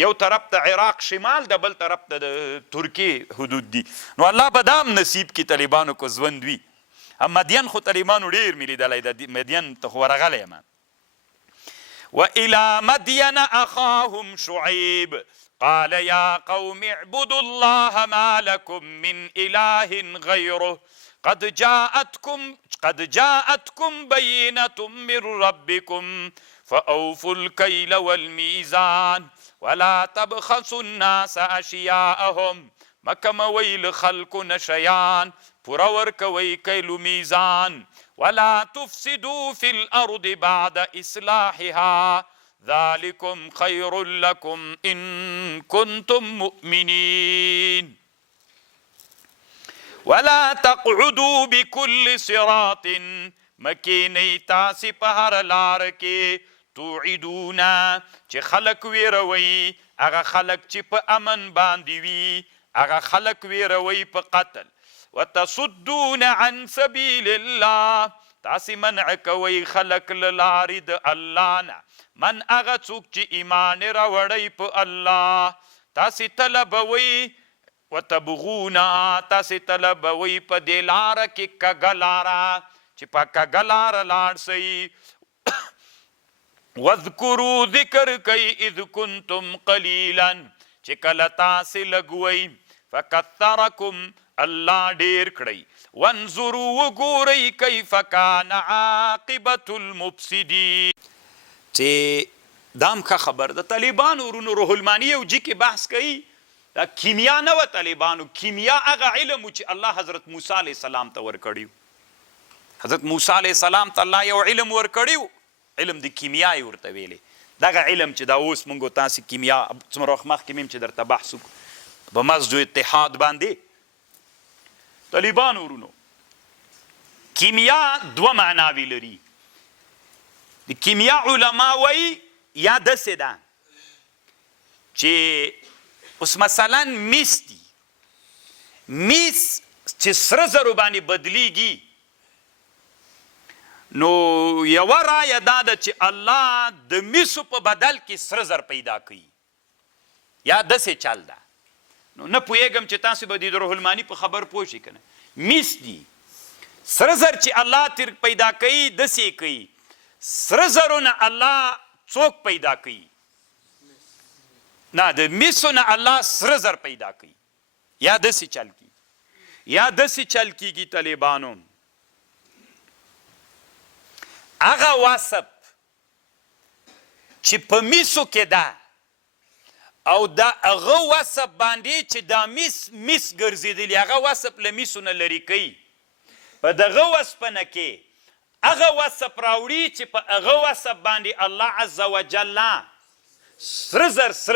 یو طرف ته عراق شمال ده، بل طرف ته د ترکیې حدود دي. نو الله به دا هم نصیب کړي طالبانو کو ژوند وي. مدین خو طالبانو ډېر مې لیدلی د مدین ته خو ورغلی یم. وإلى مدين أخاهم شعيب قال يا قوم اعبدوا الله ما لكم من إله غيره قد جاءتكم بينة من ربكم فأوفوا الكيل والميزان ولا تبخسوا الناس أشياءهم. مکموی لخلقو نشیان، پورا ورکوی کیلو میزان. ولا تفسدوا في الأرض بعد إصلاحها ذلكم خير لكم إن كنتم مؤمنين. ولا تقعدوا بكل صراط، مکینی تاسی په هر لار کې، توعدونا چې خلق ویروي، هغه خلق چې په امن باندې وي، هغه خلق ویروي په قتل. وتصدون عن سبيل الله، تاسې منع کوئ خلق له لارې د الله نه. من هغه څوک چې ایمان راوړی په الله، تاسې طلبوئ. وتبغونا، تاسې طلبوئ په دې لاره کې کږه لاره چې په کږه لاره لاړ سئ. واذکروا ذکر کوئ اذ کنتم قلیلا، چې کله تاسې لږ وئ. فکثرکم، الله ډیر کړی. وانظروا وګورئ کیف کان عاقبت المفسدین. چې دام ښه خبر د طالبانو ورونو روح المانی یو جي کې بحث کوي. دا کیمیا نه وه طالبانو، کیمیا هغه علم و چې الله حضرت موسی علیه السلام ته ورکړی و. حضرت موسی علیه السلام ته الله یو علم ورکړی و، علم د کیمیا یې ورته ویلی. دغه علم چې دا اوس موږ تاسې کیمیا څومره وخت مخکې مې چې درته بحث وکړو په مسجد اتحاد باندې. طالبانو ورونو کیمیا 2 معناوې لري. د کیمیا علما وایي یا داسې ده چې اوس مثلا میس دي، میس چې سره زرو باندې بدلیږي، نو یوه رایه دا ده چې الله د میسو په بدل کې سره زر پیدا کوي، یا داسې چل ده. نو نه پوهېږم چې تاسو به د روح المانی په خبر پوه شئ که نه. میس دي، سره زر چې الله تر پیدا کوي داسې کوي. سره زرو نه الله څوک پیدا کوي؟ نه، د میسو نه الله سره زر پیدا کوي. یا داسې چل کیږي، یا داسې چل کیږي طالبانو، هغه وصف چې په میسو کې ده او دا هغه وصف باندې چې دا میس ګرځېدلي، هغه وصف له میسو نه لرې کوي. په دغه وصفنه کې هغه وصف راوړي چې په هغه وصف باندې الله عز وجل سره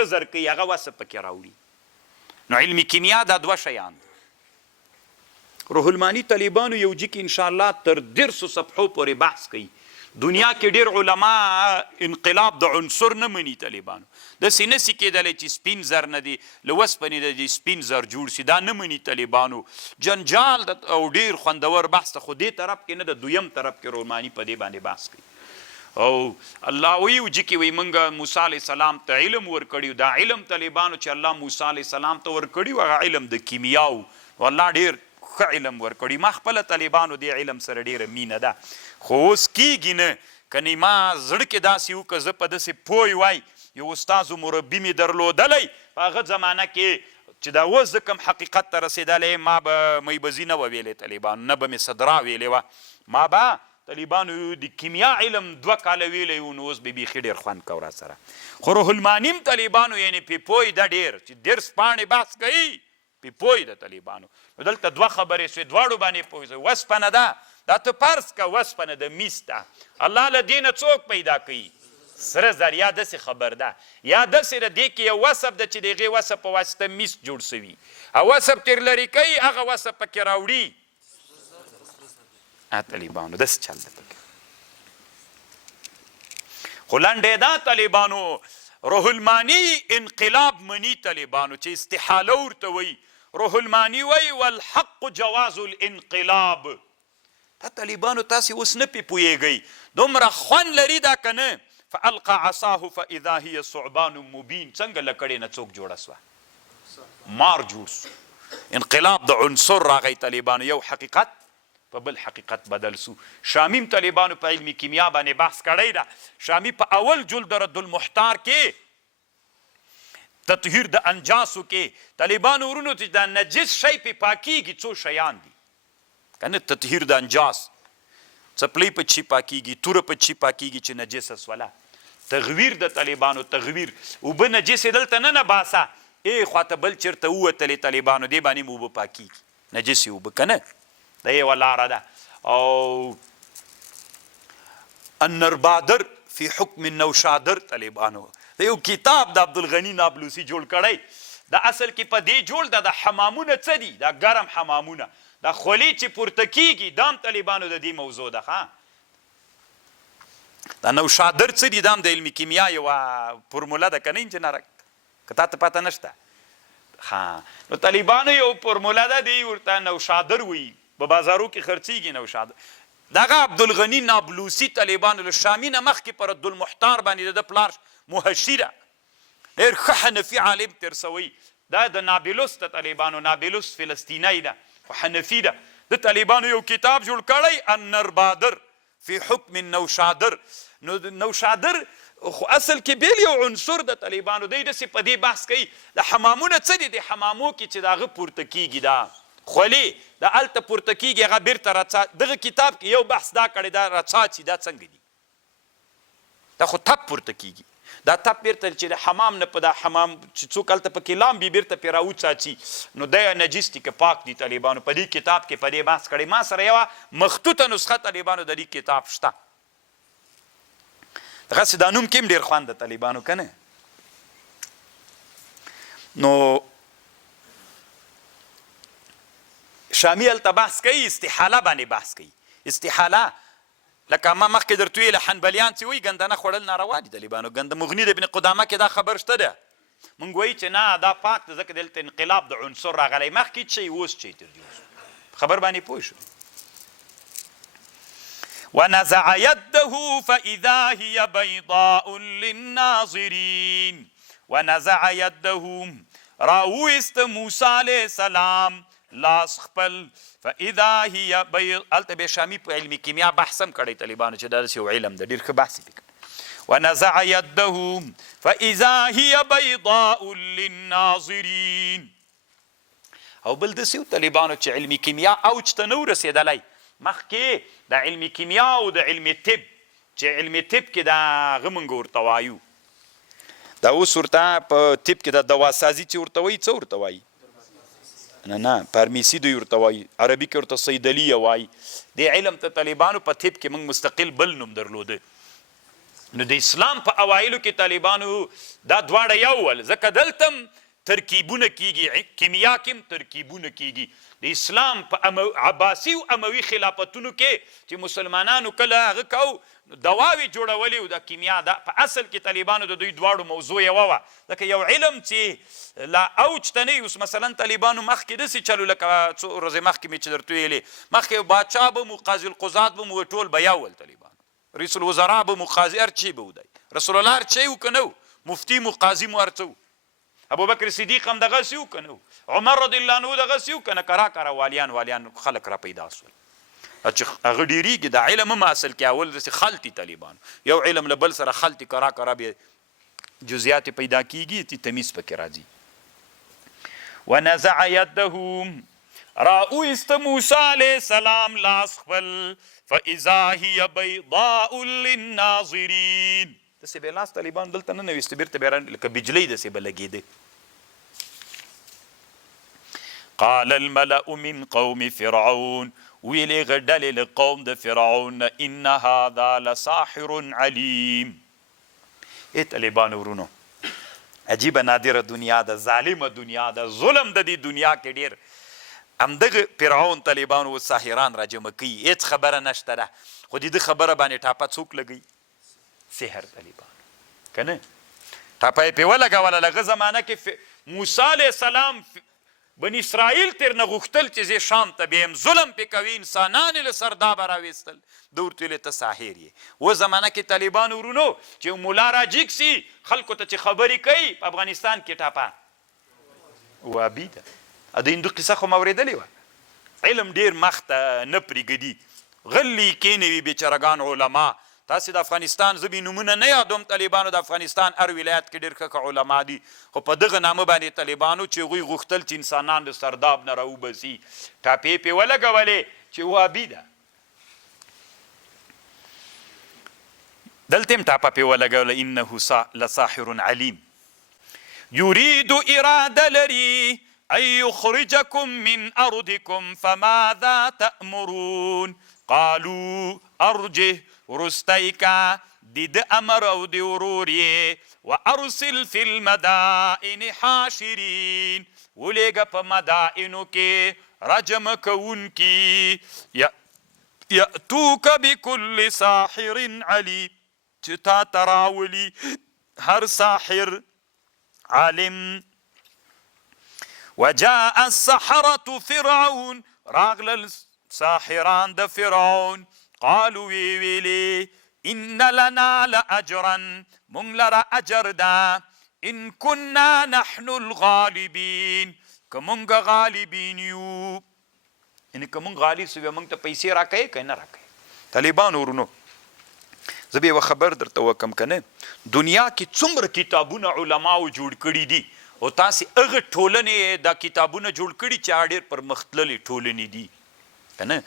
زر کوي، هغه وصف پکې راوړي. نو علم کیمیا دا 2 شیان دي. روح المانی طالبانو یو جي کې انشاءالله تر 150 صفحو پورې بحث کوي. دنیا کې ډیر علما انقلاب د عنصر نه مني طالبانو داسې نسي کېدلی چې سپین زر نه دی له وسپنې د سپین زر جوړ سي دا نه مني طالبانو جنجال او ډیر خوندور بحث ته خو دې طرف کې نه د دویم طرف کې روماني په دې باندې بحث کوي او الله وی وجکې وی منګه موسی علیه السلام ته علم ورکړی دا علم طالبانو چې الله موسی علیه السلام ته ورکړي هغه علم د کیمیاو والله ډیر ښه علم ورکړي ما خپله طالبانو دې علم سره ډیره مینه ده خو اوس کیږي نه کنې ما زړه کې داسې وکړه زه په داسې پوی وای یو استاذ و مربي مې درلودلی په هغه زمانه کې چې دا اوس زه کوم حقیقت ته رسېدلی ما به میبزي نه وه ویلې طالبانو نه به مې صدرا ویلې وه ما به طالبانو د کیمیا علم 2 کاله ویلی و نو اوس به بیخي ډېر خوند کو راسره خو روح المانیم طالبانو یعنې پې پوی ده ډېر چې درس پاڼې بحث کوي پې پوی ده طالبانو نو دلته 2 خبرې سوې دواړو باندې پوی سوې وسپنه ده دا ته فرض که وسپنه د میس ده الله له دې نه څوک پیدا کوي سره زر یا داسې خبر ده یا داسې ده دې کې یو وصف ده چې د هغې وصف په واسطه میس جوړ سوي او وصف تر لرې کوي هغه وصف پکې راوړي طالبانو داسې چل ده پکې خو لنډې ده طالبانو روح المانی انقلاب منی طالبانو چې استحاله ورته وایي روح المانی وی والحق جواز الانقلاب تا طالبانو تاسې اوس نه پې پوهېږئ دومره خوند لري دا که نه فالقى عصاه فاذا هي ثعبان مبین څنګه له کړې نه څوک جوړه سوه مار جوړ سو انقلاب د عنصر راغی طالبانو یو حقیقت په بل حقیقت بدل سو شامیم طالبانو په علمي کیمیا باندې بحث کړی ده شامی په اول جلد رد المحتار کې تطهیر د انجاسو کې طالبانو ورونو چې دا نجس شی پې پاکیږي څو شیان دي کنه تطهیر د انجاس څپلۍ په چی پاکیږي توره په چی پاکیږي چې نجس اسوله تغویر د طالبانو تغویر اوبه نجسې دلته نه باسه خواته بل چېرته ووتلې طالبانو دې باندې مو اوبه پاکیږي نجسې اوبه که نه دا یوه لاره ده او النربادر فی حکم النوشادر طالبانو دا یو کتاب د عبدالغني نابلوسي جوړ کړی دا اصل کې په دې جوړ ده د حمامونه څه دي دا ګرم حمامونه دا خولې چې پورته کیږي دا هم طالبانو د دې موضوع ده ښه دا نوشادر څه دي دا هم د علمي کیمیا یوه فرموله ده که نه انجینره که تا ته پته نشته ښه نو طالبانو یو فرموله ده دی ورته نوشادر وایي په بازارو کې خرڅیږي نوشادر دغه عبدالغني نابلوسي طالبانو له شامي نه مخکې په رد المحتار باندې د پلار محشي ده ډېر ښه حنفي عالم ترسوی دا د نابلس د طالبانو نابلس فلسطینی ده خو حنفي ده د طالبانو یو کتاب جوړ کړی النربادر فی حکم النوشادر نو نوشادر خو اصل کې بیل یو عنصر د طالبانو دی داسې په دې بحث کوي د حمامونه څه دي د حمامو کې چې د هغه پورته کیږي دا خولې د هلته پورته کیږي هغه بیرته رڅا دغه کتاب کې یو بحث دا کړی دا رڅاچي دا څنګه دي دا خو تپ پورته کیږي دا تپ بیرته چې د حمام نه په دا حمام چې څوک هلته پکې لامبي بیرته پرې راوڅاڅي نو دی نجس دي که پاک دي طالبانو په دې کتاب کې په دې بحث کړی ما سره یوه مخطوطه نسخه طالبانو د دې کتاب شته دغسې دا نوم کې هم ډېر خوند د طالبانو که نه نو شامی هلته بحث کوي استحاله باندې بحث کوي استحاله لکه ما مخکې درته ویل حنبلیان چې وایي ګندنه خوړل ناروا دي طالبانو ګنده مغني د ابن قدامه کې دا خبر شته ده موږ وایي چې نه دا پاک ده ځکه دلته انقلاب د عنصر راغلی مخکې چې اوس چې تر دې خبر باندې پوه شو ونزع يده فإذا هي بيضاء للناظرين ونزع يده راوست موسی علیه السلام لاس خپل فاذا هي بيض الته به شامی په علمي کیمیا بحثم کړی طالبانو چې دا یو علم د ډیر ښه بحث وکړ ونزع يده فاذا هي بيضاء للناظرين او بل د سیو طالبانو چې علمي کیمیا اوج ته نو رسیدلی مخکې د علمي کیمیا او د علمي طب چې علمي طب کې دا غمنګ ورته وایو دا اوس ورته په طب کې د دواسازي چې ورته وایي څه ورته وایي نه فارمیسی دوی ورته وایي عربي کې ورته صیدلیه وایي دې علم ته طالبانو په طب کې موږ مستقل بل نوم درلوده نو د اسلام په اوایلو کې طالبانو دا دواړه یو ول ځکه دلته ترکیبونه کیږي، کیمیا کې هم ترکیبونه کیږي. د اسلام په عباسي او اموي خلافتونو کې چې مسلمانانو کله هغه کو دواوی جوړولې او د کیمیا دا په اصل کې طالبانو د دوی دواړو موضوع یوه وه. لکه یو علم چې لا اوج ته نه اوس مثلا طالبانو مخکې داسې چلو لکه څو ورځې مخکې مې چې درته ویلې مخکې باچا به مو قاضي القضات به مو ټول به یو ول طالبانو رئیس الوزرا به مو قاضي هر چی به ودی رسول الله هر چی و که نه مفتی مو قاضي مو هر څه ابوبکر صدیق هم دغسې و که نه عمر رضی الله عنه دغسې و که نه کرا کرا والیان خلک را پیدا سول چې هغه ډېرېږي دا علم هم اصل کې اول داسې خلطي طالبانو یو علم له بل سره خلطي کرا بیا جزیات پیدا کیږي تی تمیز پکې راځي. ونزع يده را اویست موسی علیه السلام لاس خپل فاذا هي بيضاء للناظرین داسې به لاس طالبان دلته نه نویسته بیرته بیا لکه بجلۍ داسې به لګېده. قال الملأ من قوم فرعون ویلې غډلې له قوم د فرعون ان هذا لساحر علیم. ای طالبانو ورونو عجیبه نادره دنیا ده، ظالمه دنیا ده، ظلم د دې دنیا کې ډېر. همدغه فرعون طالبانو و ساحران را جمع کوي، هېڅ خبره نشته ده خو د ده خبره باندې ټاپه څوک لګوي؟ سحر طالبانو که نه ټاپه یې پرې ولګوله. لږه زمانه کې موسی علیه السلام بني اسرائیل ترنه غوښتل چې زه شام ته بیایم ظلم پې کوي انسانان یې له سردابه راویستل ده ورته ویلې ته ساحر یې. و زمانه کې طالبانو ورونو چې ملا راجیګ سي خلکو ته چې خبرې کوي په افغانستان کې ټاپه وابي ده. د هندو قصه خو مې اورېدلې وه علم ډېر مخ ته نه پرېږدي غلي کېنوي بېچارهګان علما. تاسې د افغانستان زه به نومونه نه یادوم طالبانو د افغانستان هر ولایت کې ډېر ښه علما دي خو په دغه نامه باندې طالبانو چې هغوی غوښتل چې انسانان د سرداب نه راوباسي ټاپې پې ولګولې چې وابي ده. دلته هم ټاپه پې ولګوله انه لساحر علیم. یرید اراده لري ان یخرجکم من ارضکم فماذا تأمرون قالوا ارجه ورستی کا د امر او د ورور یې و ارسل فی المدائن حاشرین ولیږه په مدائنو کې رجم کوونکي یأتوک بکل ساحر علیم چې تا ته راولي هر ساحر عالم. وجاء السحرة فرعون راغلل ساحران د فرعون قالوا ویلی ان لنا لاجرا مونږ لره اجر ده ان كنا نحن الغالبین که مونږ غالبین یو یعنې که مونږ غالب سو بیا مونږ ته پیسې راکوې که نه راکوې. طالبانو ورونو زه به یوه خبر درته وکم که نه دنیا کې څومره کتابونه علماو جوړ کړي دي او تاسې هغه ټولنې دا کتابونه جوړ کړي چې هغه ډېر پرمختللې ټولنې دي که نه.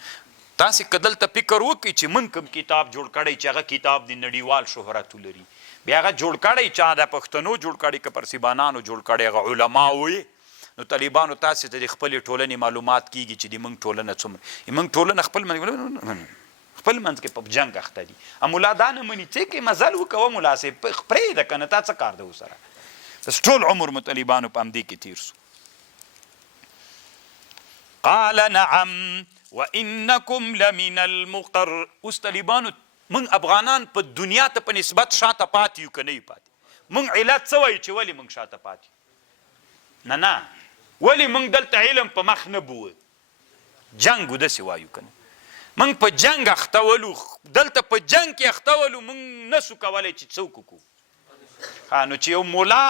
تاسې که دلته فکر وکړئ چې من کوم کتاب جوړ کړی چې هغه کتاب د نړیوال شهرت ولري بیا هغه جوړ کړی چا د پښتنو جوړ کړی که پرسیبانانو جوړ کړی هغه علماو یې نو طالبانو تاسې ته د خپلې ټولنې معلومات کیږي چې د موږ ټولنه څومره موږ ټولنه خپل منځ کې په جنګ اخته دي. ملا دا نه مني چې کې مزل وکوه ملا صاحب پرېږده که نه تا څه کار ده ورسره بس ټول عمر مو طالبانو په همدې کې تیر سو. قال نعم وانکم لمن المقر. اوس طالبانو موږ افغانان په دنیا ته په نسبت شاته پاتې یو که نه یو پاتې. موږ علت څه وایو چې ولې موږ شاته پاتې نه ولې موږ دلته علم په مخ نه بوه جنګ و داسې وایو که نه موږ په جنګ اخته ولو دلته په جنګ کې اخته ولو موږ نسو کولی چې څوک وکړو. نو چې یو ملا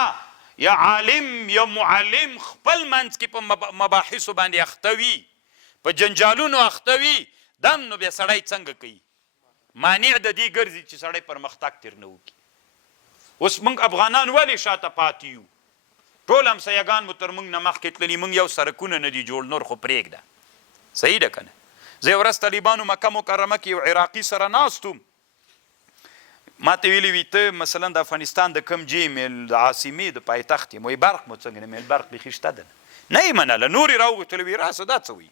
یا عالم یا معلم خپل منځ کې په مباحثو باندې اخته وي په جنجالونو اخته وي دم نو بیا سړی څنګه کوي مانع د دې ګرځي چې سړی پرمختګ تر نه وکړي. اوس موږ افغانان ولې شاته پاتې یو ټول همسایګان مو تر موږ نه مخکې تللي موږ یو سړکونه نه دي جوړ نور خو پرېږده صحیح ده که نه. زه یو ورځ طالبانو مکه مکرمه کې یو عراقي سره ناست وم ما ته ویلي وي ته مثلا د افغانستان د کوم جې میل د عاصمې د پایتخت یم وایي برق مو څنګه نه میل برق بیخي شته ده نه یې منله نور یې راوغوښتل وي راسه دا څه وایي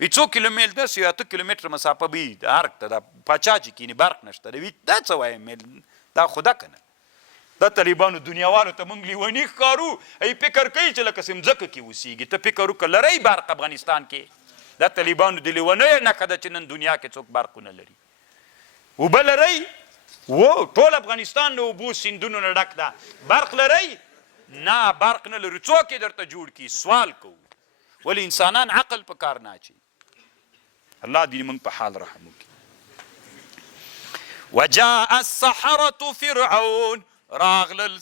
وی 2 کیلومتر داسې یو 8 کیلومتره مسافه به وي د ارګ ته دا پاچا چې کینې برق نشته وي دا څه وایم دا خو ده که نه دا طالبانو دنیاوالو ته موږ لیوني ښکارو ای فکر کوي چې لکه ځمکه کې اوسېږي ته فکر وکړه لرئ برق افغانستان کې دا طالبانو د لیونیو نښه ده چې نن دنیا کې څوک برقونه لري اوبه لرئ ټول افغانستان د اوبو سیندونو نه ډک ده برق لرئ نه برق نه لري څوک یې درته جوړ کړي سوال کوو ولې انسانان عقل په کار نه اچوي الله دې موږ په حال رحم وکړي وجاء السحرة فرعون راغلل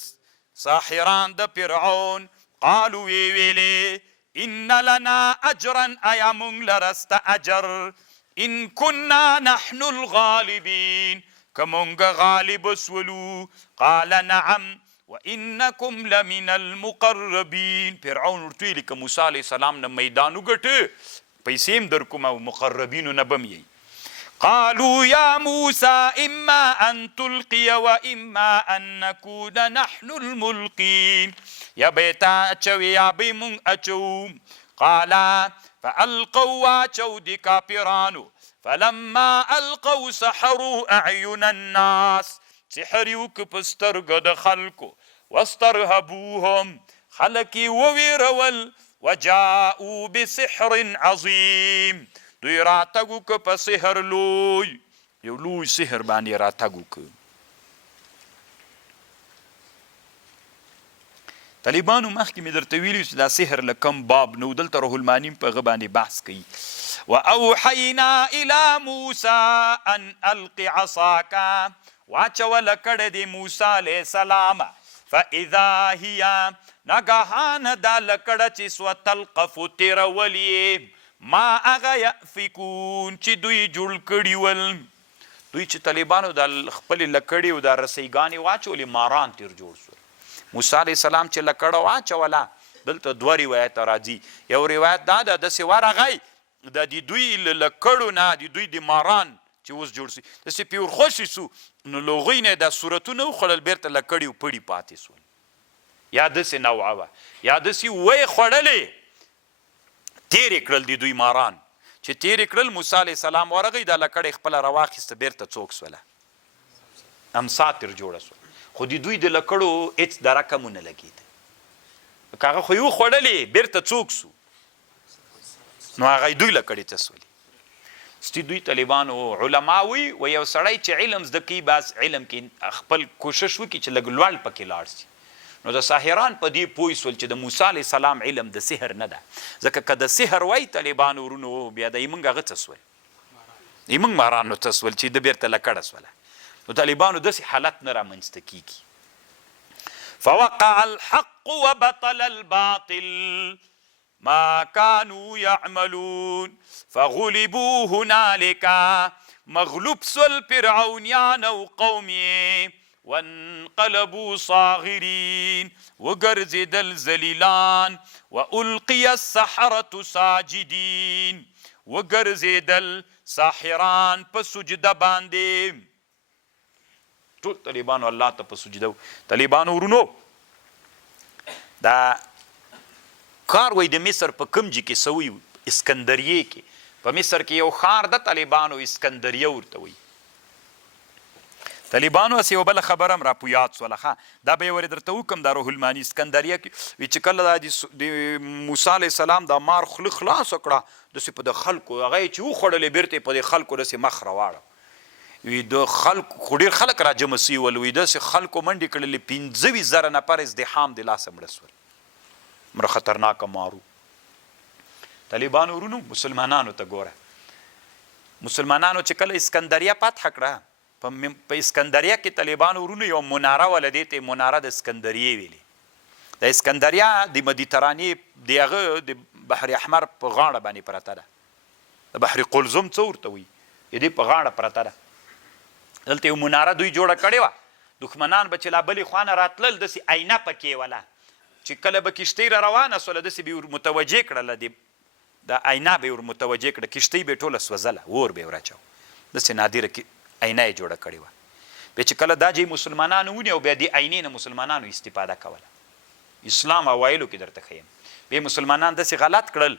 ساحران د فرعون قالوا ویلې ان لنا اجرا ایا موږ لرسته اجر ان كنا نحن الغالبين که موږ غالب سولو قال نعم وانکم لمن المقربین فرعون ورته ویلي که موسی علیه السلام نه میدان وګټه پیسې هم در کوم او مقربینو نه به م یی قالوا يا موسى إما أن تلقي وإما أن نكون نحن الملقين يا بيتا أچوي يا بيمون أچو قال فألقوا أچو دي كافرانو فلما ألقوا سحروا أعين الناس سحريوك پسترگد خلقو واسترهبوهم خلقي وويرول وجاءوا بسحر عظيم دوی راتګو که په سحر لوی یو لوی سحر باندې راتګو که طالبانو مخکې مې درته ویلي چې دا سحر له کم باب نو دلته روح الماني په هغه باندې بحث کوي واوحینا الی موسی ان الق عصاک واچوله کړه د موسی علیه السلام فاذا هي ناګهانه دا لکړه چې سوه تلقف تیرولې ما هغه یأفکون چې دوی جوړ کړي ول دوی چې طالبانو د خپلې لکړې او د رسیګانې واچولې ماران تیر جوړ شول موسی علیه السلام چې لکړه واچوله دلته دوه روایت راځي یو روایت دا ده داسې ورغی د دوی له لکړو نه د دوی د ماران چې اوس جوړ شي داسې پې ورخوشې سو نو له هغوی نه دا صورتونه وخوړل بیرته لکړې و پړي پاتې سول یا داسې نوعه وه یا داسې ویې خوړلې تیرې کړل د دوی ماران چې تیرې کړل موسی علیه السلام ورغی دا لکړې خپله راواخیسته بیرته څوک سوله امسا تر جوړه سوه خو د دوی د لکړو هېڅ د رقم ونه لګېده که هغه خو یې وخوړلې بیرته څوک سو نو هغه دوی لکړې څه سولې ستی دوی طالبانو علما وي و یو سړی چې علم زده کوي بس علم کې خپل کوشش وکړي چې لږ لوړ پکې لاړ شي نو د ساحران په دې پوه سول چې د موسی علیه السلام علم د سحر نه ده ځکه که د سحر وای طالبانو ورونو بیا د یې موږ هغه څه سول یې موږ مارانو څه سول چې د بیرته لکړه سوله نو طالبانو داسې حالت نه رامنځته کیږي فوقع الحق وبطل الباطل ما كانوا يعملون فغلبوا هنالك مغلوب سول فرعونیان او قومه وانقلبوا صاغرين وګرځېدل ذلیلان والقي السحرة ساجدين وګرځېدل ساحران په سجده باندې ټول طالبانو الله ته په سجده طالبانو ورونو دا کار وای د مصر په کوم ځای کې سوی اسکندریه کې په مصر کې یو ښار د طالبانو اسکندریه ورته وایي طالبانو هسې یو بله خبره هم را په یاد سوله دا به یې ورې درته وکړم دا روح الماني اسکندریه کې وي چې کله دا د موسی علیه السلام دا مار خوله خلاصه کړه داسې په د خلکو هغه یې چې وخوړلې بیرته یې په دې خلکو داسې مخ راواړه وي د خلکو خو ډېر خلک را جمع سوي ول وي داسې خلکو منډې کړلې 15 زره نفر ازدحام د لاسه مړه سول مره خطرناکه مارو طالبانو ورونو مسلمانانو ته ګوره مسلمانانو چې کله اسکندریه فتح کړه په اسکندریه کې طالبانو ورونو یو مناره وله دې ته مناره د اسکندریه ویلې د اسکندریه د مدیترانې د هغه د بحر احمر په غاړه باندې پرته ده د بحر قلزم څه ورته وایي د دې په غاړه پرته ده دلته یو مناره دوی جوړه کړې وه دښمنان به چې لا بلې خوا نه راتلل داسې آینه پکې وله چې کله به کښتۍ را روانه سوله داسې به ور متوجه کړله د آینه به ور متوجه کړه کښتۍ به یې ټوله سوځله اور به یې ور داسې نادره آینه یې جوړه کړې وه بیا چې کله دا ځای مسلمانانو ونیو او بیا دې آینې نه مسلمانانو استفاده کوله اسلام اوایلو کې درته ښیم بیا مسلمانان داسې غلط کړل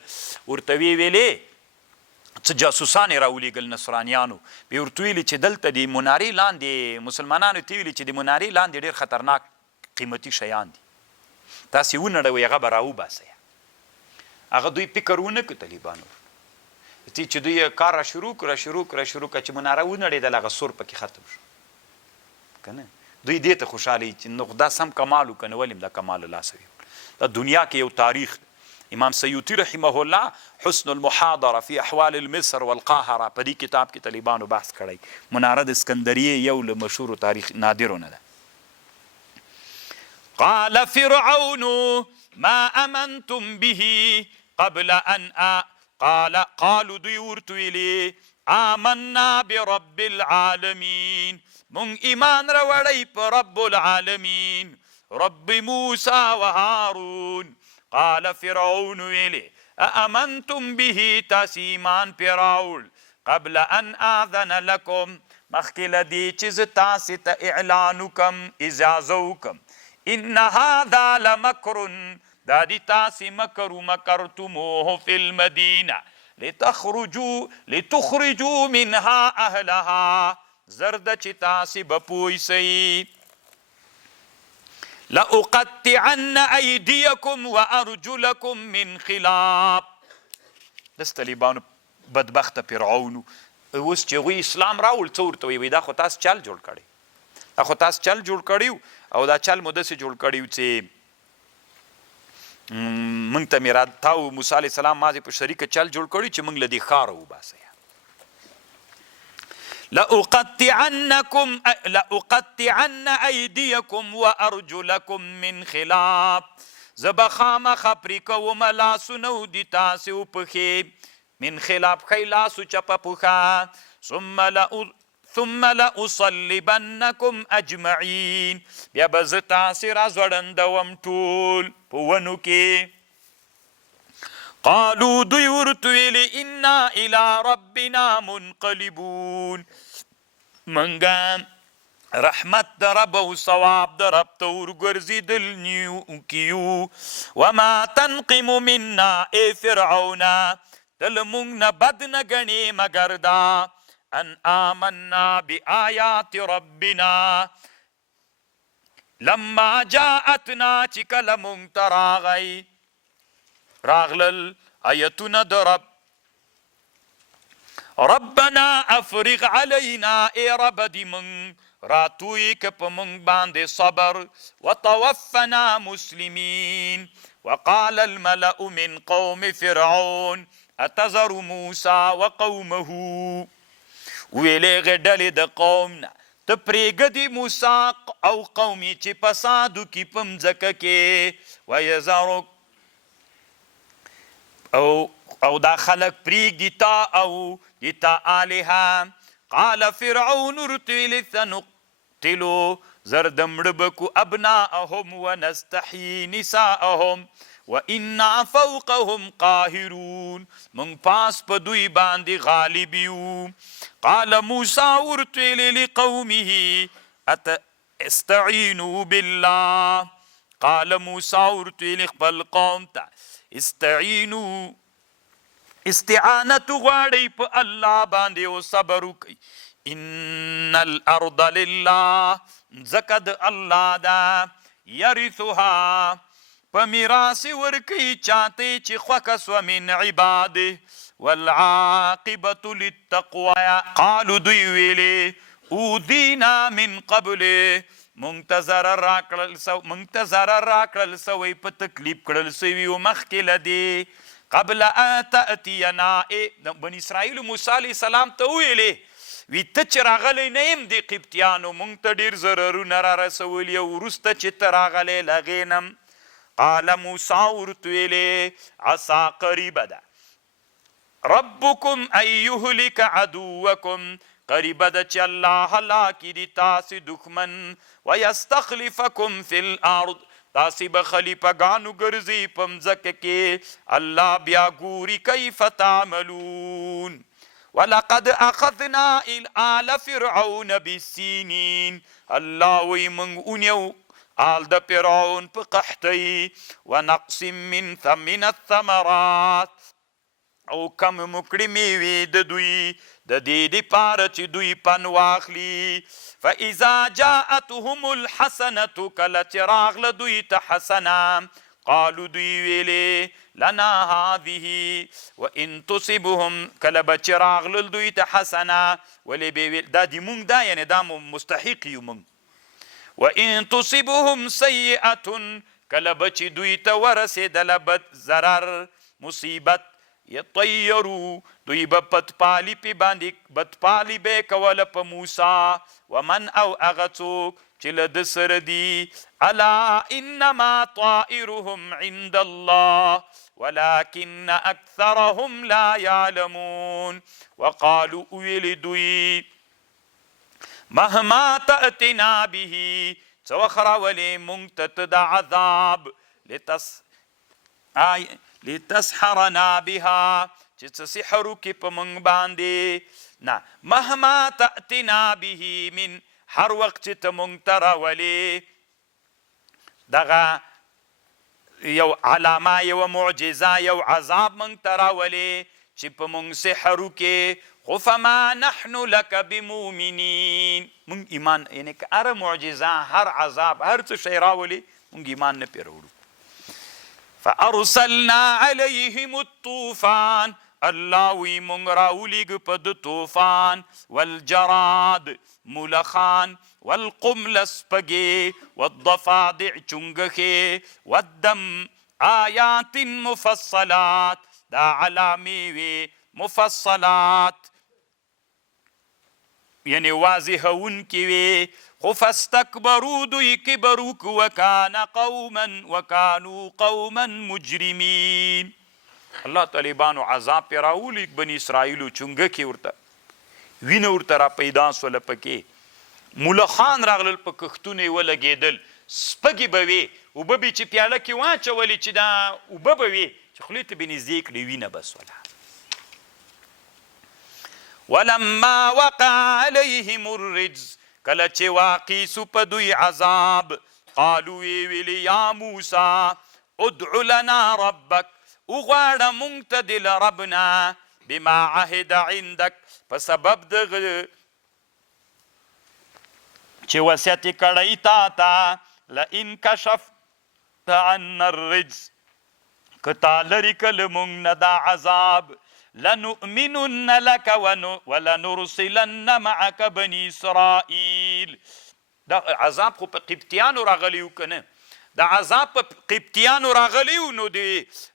ورته ویې ویلې څه جاسوسان یې راولېږل نصرانیانو بیا ورته ویلې چې دلته د منارې لاندې مسلمانانو ته ویلې چې د منارې لاندې ډېر خطرناک قیمتي شیان دي تاسې ونړوئ هغه به راوباسئ هغه دوی فکر ونه کړ طالبانو چې دوی کار را شروع کړه چې مناره ونړېدل هغه سور پکې ختم شو که نه دوی دې ته خوشحاله چې نو دا سم کمال وکړه نو ولې دا کمال له لاسه ویوکړه دا دنیا کې یو تاریخ امام سیوطي رحمه الله حسن المحاضره فی احوال المصر والقاهره په دې کتاب کې طالبانو بحث کړی مناره د اسکندریه یو له مشهورو تاریخ نادرونه ده قال فرعون ما امنتم به قبل ان قالوا دوی ورته ویلي آمنا برب العالمین مونږ ایمان راوړی په رب العالمین رب موسی و هارون قال فرعون ویلي أأمنتم به تاسې ایمان پې راوړ قبل ان آذن لکم مخکې له دې چې زه تاسې ته اعلان وکم اجازه وکم ان هذا لمکر دا دي تاسې مکر مکرتموه فی المدینه لتخرجوا منها اهلها زرد چې تاسې به پوه سئ لأقطعن أيديكم وأرجلكم من خلاف دس طالبانو بدبخته فرعون اوس چې هغوی اسلام راوړ څه ورته وایي دا خو تاسو چل جوړ کړی او دا چل مو داسې جوړ کړی و چې موږ ته مې تا و موسی علیه السلام مازې په شریکه چل جوړ کړی چې موږ له دې ښاره وباسئ لأقطعن أيديكم وأرجلكم من خلاف زه به خامخه پرې کومه لاسونه و د تاسې و پښې من خلاف ښی لاس و چپه پښه ثم لأصلبنكم أجمعين بیا به زه تاسې راځوړندوم ټول په ونو کې قالوا دوی ورته ویلي انا الى ربنا منقلبون منګه رحمت د رب او ثواب د رب ته ورګرځېدل کیو وما تنقم منا ای فرعون ته له موږ نه بد نه ګڼې مګر دا ان آمنا بآیات ربنا لما جاءتنا چې کله موږ ته راغلل آیتونه د رب ربنا افرغ علینا ای رب دی من راتوی که په من باندې صبر وتوفنا مسلمین وقال الملأ من قوم فرعون اتذر موسی وقومه ویلې ډلې د قوم نه ته پرېږدې موسی او قومي چې فساد وکړي په مځکه کې ویذرک او دا خلق پریږدي تا او د تا آلهه قال فرعون ورته سنقتلو زر د مړه به کو ابناءهم ونستحیي نساءهم وانا فوقهم قاهرون من پاس په دوی باندې غالب یو قال موسی ورته لقومه استعینوا بالله قال موسی ورته خپل قوم ته استعینوا استعانت غواړئ په الله باندې او صبر وکئ ان الارض لله ځکه د الله ده یرثها په میراث ورکوي چاته چې خوښه سوه من عباده والعاقبة للتقوى قالو دوی ویلې اوذینا من قبله منتظر راکړل سوی په تکلیف کړل سوي و مخکې له دې قبل تأتینا بني اسرائیلو موسی علیه السلام ته وویلې وی ته چې راغلی نه یم د قبطیانو موږ ته ډېر ضررونه را رسولي او وروسته چې ته راغلی له هغې نه قال موسی ورته ویلې عسا قریبه ده ربکم ان یهلک عدوکم قریبه ده چې الله هلاکي دي تاسې دښمن ویستخلفکم فی الارض تاسې به خلیفګانو ګرځي په مځکه کې الله بیا ګوري کیف تعملون ولقد اخذنا آل فرعون بالسنین الله وی موږ ونیو آل د فرعون په قحطۍ ونقص من الثمرات او کم مکړي میوې د دوی د دې دپاره چې دوی پن واخلي فاذا جاءتهم الحسنة کله چې راغله دوی ته حسنه قالو دوی ویلې لنا هذه وان تصبهم کله به چې راغلل دوی ته حسنه ولې به ویل دا د مونږ دا یعنې دا مستحق یو مونږ وان تصبهم سیئة کله به چې دوی ته ورسېدله بد ضرر مصیبت یطیرو دوی به بدپالي پې باندې بدپالي به یې کوله په موسی ومن او هغه څوک چې له ده سره دي الا انما طائرهم عند الله ولكن اکثرهم لا يعلمون وقالوا ویل دوی مهما تأتنا به څه وخت راولې مونږ ته د عذاب لتسحرنا بها چې څه سحر وکړي په مونږ باندې نه مهما تأتنا به من هر وخت چې ته مونږ ته راولې دغه یو علامه یو معجزه یو عذاب مونږ ته راولې چې په مونږ سحر وکړي خو فما نحن لك بمؤمنین مونږ ایمان یعنې که هر معجزه هر عذاب هر څه شی راولي مونږ ایمان نه پرې راوړو فارسلنا عليهم الطوفان الله وی مونږ راولیږ په د طوفان والجراد ملخان والقمل سپږې والضفادع چونګښې والدم آیات مفصلات دا علامې وې مفصلات یعنی واضحونکې وې خو فاستکبرو دوی کبر وکړو وکانو قوما مجرمین الله طالبانو عذاب پې راولیږ بني اسرائیلو چونګکې ورته وینه ورته را پیدا سوله پکې ملخان راغلل په کښتونه یې ولګېدل سپږې به وې اوبه به چې پیاله کې واچولې چې دا اوبه به وې چې خولې ته به نږدې کړې وینه به سوله ولما وقع عليهم الرجز کله چې واقع سو په دوی عذاب قالو وی ویلې یا موسی ادع لنا ربک وغواړه مونږ ته د له ربنا بما عهد عندک په سبب دغه چې وصیت یې کړی تا ته لئن کشفت عنا الرجز که تا لرې کله مونږ نه دا عذاب لنؤمنن لك ولنرسلن معك بني اسرائيل دا عذاب خو په قبطیانو راغلی و که نه دا عذاب په قبطیانو راغلی و نو د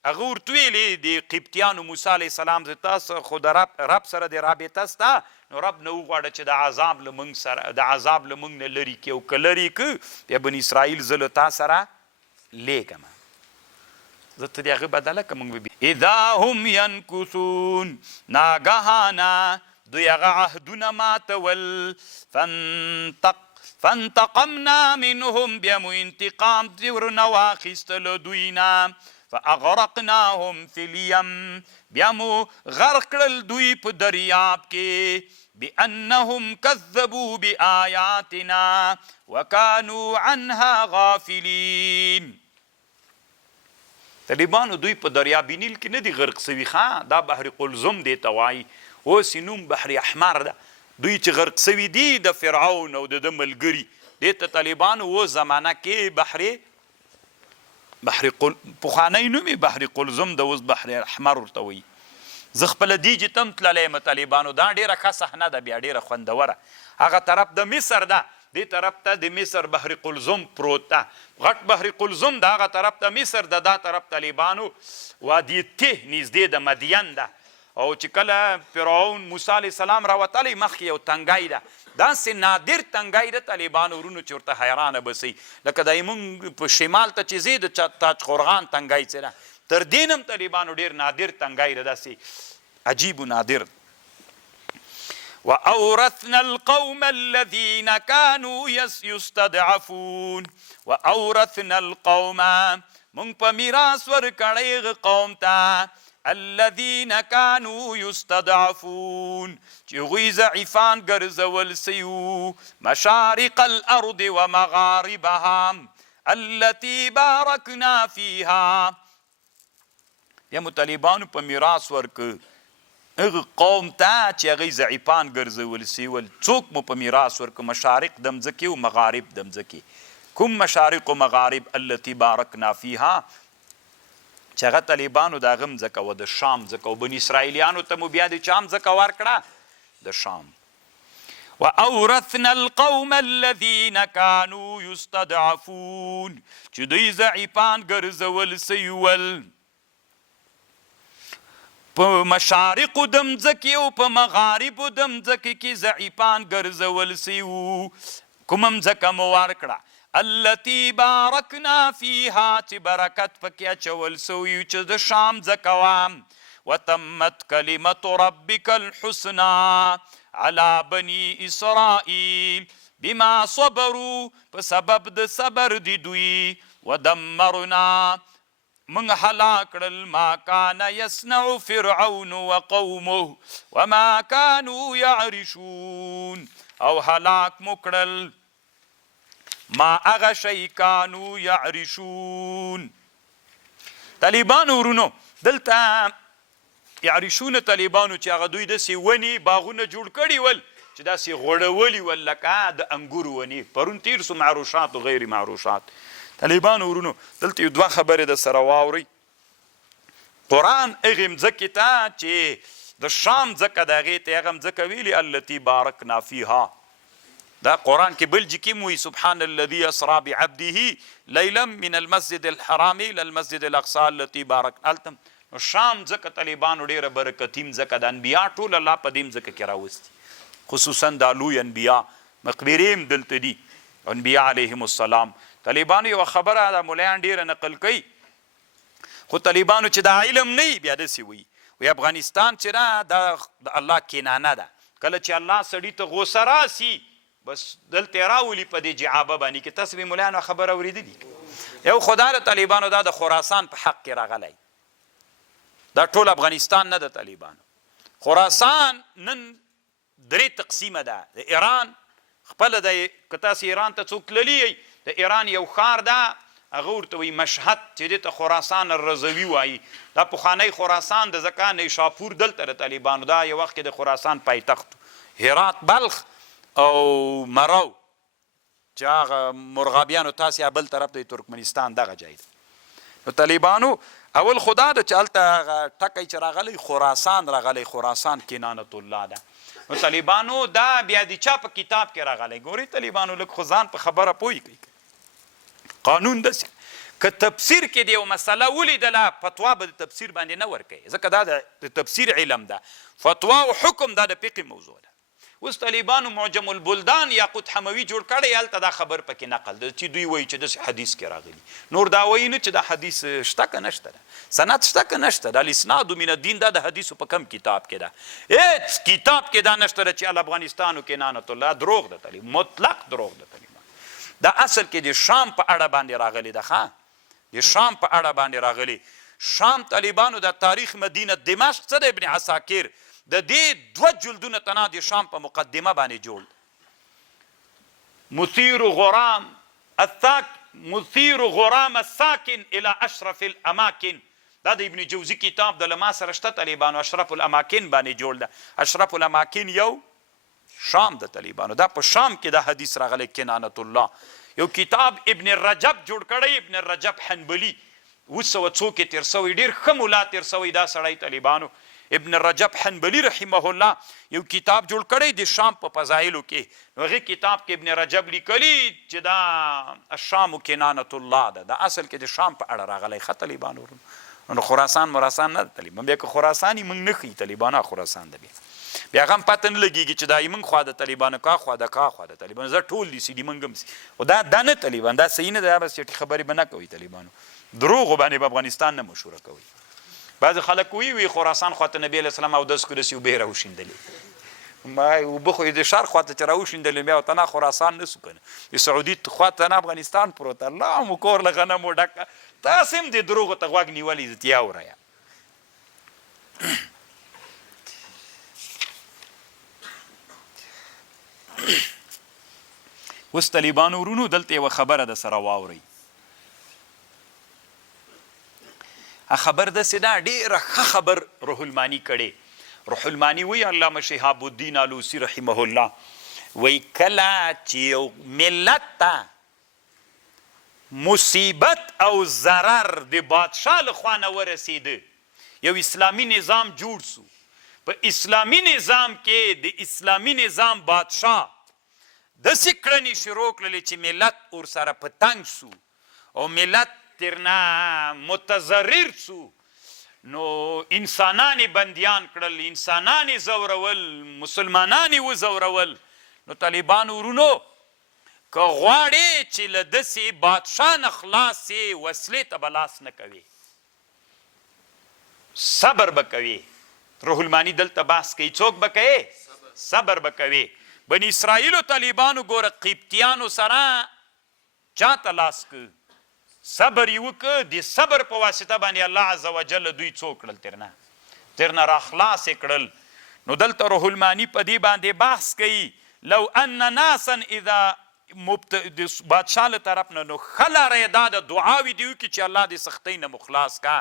هغه ورته ویلې د قبطیانو موسی علیه السلام زه تاسو خو د رب سره د رابطه سته نو رب نه وغواړه چې د عذاب له موږ نه لرې کړي او که لرې کړه بیا بني اسرائیل زه له تا سره لیږم زه ته د هغه بدله که موږ به اذا هم ینکثون ناګهانه دوی هغه عهدونه ماتول فانتقمنا منهم بیا مو انتقام ورنه واخیسته له دوی نه فاغرقناهم فی الیم بیا مو غرق کړل دوی په دریاب کې بانهم کذبوا بآیاتنا وکانوا عنها غافلین طالبانو دوی په دریاب نیل کې نه دي غرق سوي ښه دا بحر قلزم دی ته وایي اوس یې نوم بحر احمر ده دوی چې غرق سوي دي د فرعون او د ده ملګري دې ته طالبانو اوس زمانه کې بحر پخوانی نوم یې بحر قلزم ده اوس بحر احمر ورته وایي زه خپله دیجې ته هم تللی یم طالبانو دا ډېره ښه صحنه ده بیا ډېره خوندوره هغه طرف د مصر ده دې طرف ته د مصر بحر قلزم پروت ده غټ بحر قلزم د هغه طرف ته مصر ده دا طرف طالبانو وادي ته نږدې د مدین ده او چې کله فرعون موسی علیه السلام راوتلی مخکې یو تنګی ده داسې نادر تنګی ده طالبانو ورونو چې ورته حیرانه بسئ لکه دا یې مونږ په شمال ته چې ځې د تاج خورغان تنګی څه ده تر دې نه هم طالبانو ډېر نادر تنګی ده داسې عجیب و نادر وأورثنا القوم الذين كانوا يستضعفون وأورثنا القوم من په میراث ورکړی قوم ته الذين كانوا يستضعفون چې هغوی ضعیفان ګرځول سوي مشارق الأرض ومغاربها التي باركنا فيها بیا مو طالبانو په میراث ورکړ هغه قوم ته چې هغوی ضعیفان ګرځول سوي څوک مو په میراث ورکړ مشارق د مځکې او مغارب د مځکې کوم مشارق و مغارب التي بارکنا فیها چې هغه طالبانو د هغه مځکه وه د شام مځکه و بني اسرائیلیانو ته مو بیا د چا مځکه ورکړه د شام وأورثنا القوم الذين كانوا يستضعفون چې دوی ضعیفان ګرځول سوي ول په مشارقو د مځکې او په مغاربو د مځکې کې ضعیفان ګرځول سوي وو کومه مځکه مو ورکړه التي بارکنا فیها چې برکت پکې اچول سوي چې د شام مځکه وه وتمت کلمة ربک الحسنى على بني اسرائیل بما صبروا په سبب د صبر د دوی ودمرنا من هلاک کړل ما کان یصنع فرعون وقومه وما كانوا يعرشون او هلاک مو کړل ما هغه شی کانو یعرشون طالبانو ورونو دلته یعرشون طالبانو چې هغه دوی داسې ونې باغونه جوړ کړي ول چې داسې غوړولي ول لکه د انګورو ونې پرون تیر سو معروشات و غیر معروشات طالبانو ورونو دلته یو دوه خبرې د سره واورئ قرآن هغې مځکې ته چې د شام مځکه د هغې ته هغه مځکه ویلي التي بارکنا فیها دا قرآن کې بل جکیم وی سبحان الذي اسرا بعبده لیلا من المسجد الحرام الى المسجد الاقصى التي بارکنا التم شام ځکه طالبانو ډېره برکتي مځکه د انبیا ټول الله په دې مځکه کې راوستي خصوصا دا لوی انبیا مقبرې هم دلته دي انبیا علیهم السلام طالبانو یوه خبره دا ملیان ډېره نقل کوي خو طالبانو چې دا علم نه وي بیا داسې وي افغانستان چې ده دا د الله کینانه ده کله چې الله سړي ته غوسه راسي بس دلته راولي په دې جعابه باندې کې تاسو به ملیانو خبره اورېدلي یو خدا د طالبانو دا د خراسان په حق کې راغلی دا ټول افغانستان نه د طالبانو خراسان نن درې تقسیمه ده د ایران خپله د که تاسې ایران ته څوک تللي د ایران یو ښار ده هغه ورته وایي مشهد چې دې ته خراسان الرضوي وایي دا پخوانی خراسان د ځکه نیشاپور دلته د طالبانو دا یو وخت کې د خراسان پایتخت هرات بلخ او مرو چې هغه مرغابیانو تاسې بل طرف د ترکمنستان دغه ځای ده نو طالبانو اول خدا د چې هلته ټکی چې راغلی خراسان راغلی خراسان کنانت الله ده نو طالبانو دا بیا د چا په کتاب کې راغلی ګورئ طالبانو لږ خو ځان په خبره پوه کوي قانون داسې که تفسیر کې د یو مسله ولیدله فتوا به د تفسیر باندې نه ورکوي ځکه دا د تفسیر علم ده فتوا او حکم دا د فقه موضوع ده اوس طالبانو معجم البلدان یاقوت حموي جوړ کړی هلته دا خبر پکې نقل ده چې دوی وایي چې داسې حدیث کې راغلي نور دا وایي نه چې دا حدیث شته که نشته ده سند شته که نشته ده الاسناد من الدین دا د حدیثو په کم کتاب کې ده هیڅ کتاب کې دا نشته ده چې افغانستان کې نانت الله دروغ ده طالب مطلق دروغ ده طالبان دا اصل کې د شام په اړه باندې راغلی ده ښه د شام په اړه باندې راغلی شام طالبانو د تاریخ مدینه دمشق څه د ابن عساکر د دې دوه جلدونه تنا د شام په مقدمه باندې جوړ مثير غرام الساکن الى اشرف الاماکن دا د ابن جوزی کتاب د لما سره شته طالبانو اشرف الاماکن باندې جوړ ده اشرف الاماکن یو شام د طالبانو دا په شام کې د حدیث راغلی کنانت الله یو کتاب ابن رجب جوړ کړی ابن رجب حنبلی 200 کې تیر سوی ډېر ښه ملا تیر سوی دا سړی طالبانو ابن رجب حنبلی رحمه الله یو کتاب جوړ کړی د شام په فضایلو کې نو هغې کتاب کې ابن رجب لیکلي چې دا الشام کنانت الله ده دا اصل کې د شام په اړه راغلی ښه طالبانو نو خراسان مراسان نه ده طالبان بیا که خراسان یې موږ نه ښیي طالبانو خراسان ده بیا هم پته نه لګېږي چې دا یې موږ خوا د طالبانو خوا د طالبانو زه ټول دي سي دي موږ هم سي خو دا نه طالبان دا صحیح نه ده بس چټي خبرې به نه کوي طالبانو دروغو باندې په افغانستان نه مشهوره کوي بعضې خلک وی خراسان خواته نبي علیه السلام اودس کړو داسې اوبه یې راوشیندلې ما اوبه خو یې د شرق خواته چې راوشیندلې بیا ورته نه خراسان نه سو که نه د سعودي خواته نه افغانستان پروت الله مو کور له غنمو ډکه تاسې هم د دروغو ته غوږ نیولی عزتیا ورویه اوس طالبانو ورونو دلته یوه خبره د سره واورئ خبر داسې ده ډېره ښه خبر روح المانی کړې روح المانی وی علامه شهاب الدین آلوسی رحمه الله وی کله چې یو ملت ته مصیبت او ضرر د بادشاه لخوا نه ورسېده یو اسلامي نظام جوړ سو په اسلامي نظام کې د اسلامي نظام بادشاه داسې کړنې شروع کړلې چې ملت ورسره په تنګ سو او ملت ترنا متضرر سو نو انسانان بندیان کړل انسانان زورول مسلمانان وزورول نو طالبان ورونو که غواړې چې له داسې بادشاه نه خلاص یې وسلې ته به لاس نه کوي صبر به کوي روح المانی دلته بحث کوي څوک به کوي صبر به کوي بني اسرائیلو طالبانو ګوره قبطیانو سره چاته لاس که صبر یې وکړه د صبر په واسطه باندې الله عز وجل دوی څو کړل ترنه راخلاص یې کړل نو دلته روح المانی په دې باندې بحث کوي لو ان ناسا اذا بادشاه له طرف نه نو خلاره دا د دعاوې دی وکړي چې الله د سختۍ نه مخلاص کا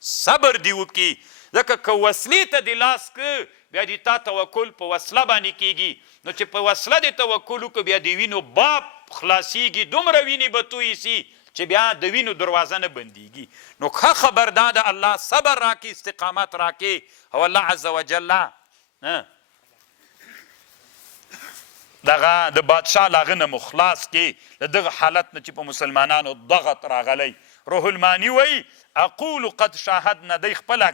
صبر دی وکړي ځکه که وسلې ته د لاس که بیا د تا توکل په وسله باندې کیږي نو چې په وسله د توکل وکړو بیا د وینو باب خلاصیږي دومره وینې به تویې سي چې بیا د وینو دروازه نه بندیږي نو ښه خبر دا د الله صبر راکړي استقامت راکړي او الله عز وجل دغه د بادشاه له هغه نه مخلاص کې د دغه حالت نه چې په مسلمانانو ضغط راغلی روح المانی وی اقول قد شاهدنا دی خپله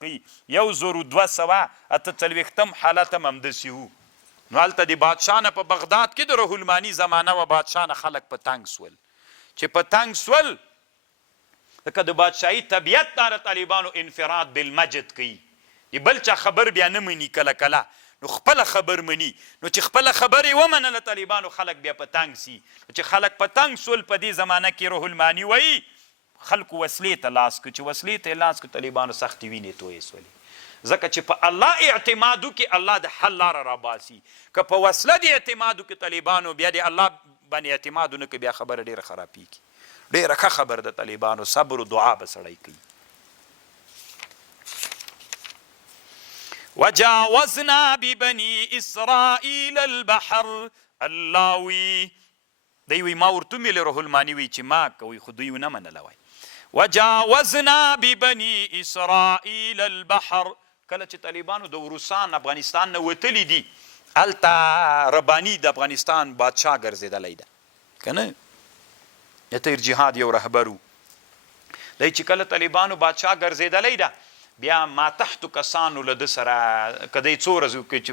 کوي 1248 حالت هم همداسې وو نو هلته د بادشاه نه په بغداد کې د روح المانی زمانه و بادشاه نه خلک په تنګ سول چې په تنګ سول لکه د بادشاهي طبیعت داره طالبانو انفراد بالمجد کوي د بل چا خبر بیا نه مني کله کله نو خپله خبر مني نو چې خپله خبرې ومنله طالبانو خلک بیا په تنګ سي چې خلک په تنګ سول په دې زمانه کې روح المانی وایي خلکو وسلې ته لاس کړو چې وسلې ته یې لاس کړو طالبانو سختې وینې تویې سولې ځکه چې په الله اعتماد وکړي الله د حل لاره راباسي که په وسله د اعتماد وکړي طالبانو بیا د الله باندې اعتماد ونه کړي بیا خبره ډېره خرابېږي ډېره ښه خبر د طالبانو صبر و دعا به سړی کوي وجاوزنا ببني اسرائيل البحر الله وی دی وی ما ورته ویل روح المانی وی چې ما کوي خو دوی ونه منله وای وجاوزنا ببني اسرائيل البحر کله چې طالبانو د روسان افغانستان نه وتلی دي هلته رباني د افغانستان بادشاه ګرځېدلی ده که نه د تیر جهاد یو رهبر و دی چې کله طالبانو بادشاه ګرځېدلی ده بیا ما تحتو کسانو له ده سره که دی څو ورځې وکړي چې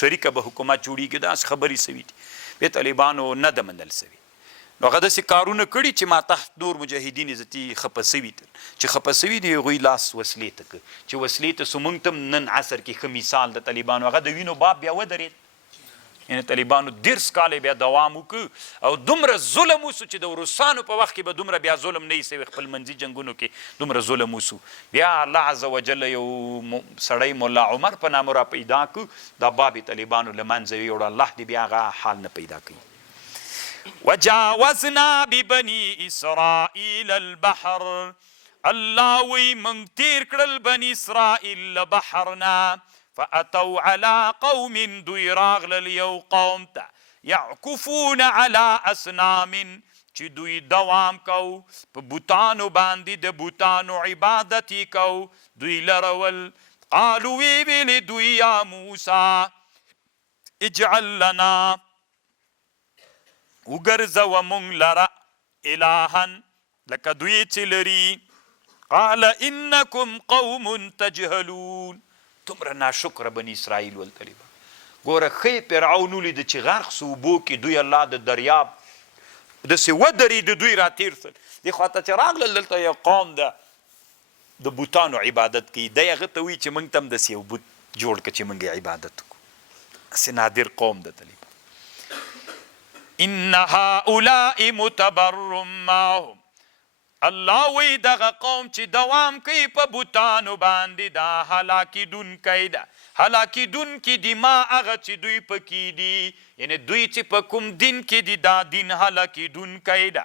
شریکه به حکومت جوړېږي داسې خبرې سوي دي بیا طالبانو نه ده منل سوي نو هغه داسې کارونه کړي چې ما تحت نور مجاهدین عزتي خفه سوي چې خفه سوي دي هغوی لاس وسلې ته که چې وسلې ته سو موږ ته نن عصر کې ښه مثال د طالبانو هغه د وینو باب بیا ودرېد یعنې طالبانو 10 کاله بیا دوام وکړو او دومره ظلم وسو چې د روسانو په وخت کې به دومره بیا ظلم نه وي سوی خپل منځي جنګونو کې دومره ظلم وسو بیا الله عز وجل یو سړی ملا عمر په نامه را پیدا کړو دا باب طالبانو له منځه یوړ الله دې بیا هغه حال نه پیدا کوي وجاوزنا ببني اسرائيل البحر الله وی منږ تیر کړل بني اسرائیل له بحرنا فأتوا على قوم دوی راغلل یو قوم ته یعکفون على اصنام چې دوی دوام کو په بوتانو باندې د بوتانو عبادت کو دوی لرول قالوا وی ویل دوی یا موسی اجعل لنا وګرځوه مونږ لره الهن لکه دوی چې لري قال انکم قوم تجهلون تمره ناشکره بني اسرائیل ولطالبان ګوره ښې فرعون ولیده چې غرق سو اوبو کې دوی الله د دریاب داسې ودرېده دوی راتېر سول دې خواته چې راغلل دلته یو قوم ده د بوتانو عبادت کوي دی هغه ته وایي چې موږ ته هم داسې یو بوت جوړ کړه چې موږ یې عبادت وکړو داسې نادر قوم ده طالبان ان هؤلاء متبر معهم الله وی دغه قوم چې دوام کوي په بوتانو باندې دا هلاکیدونکی ده. هلاکیدونکي دي ما هغه چې دوی پکې دي، یعنې دوی چې په کوم دین کې دي دا دین هلاکیدونکی ده.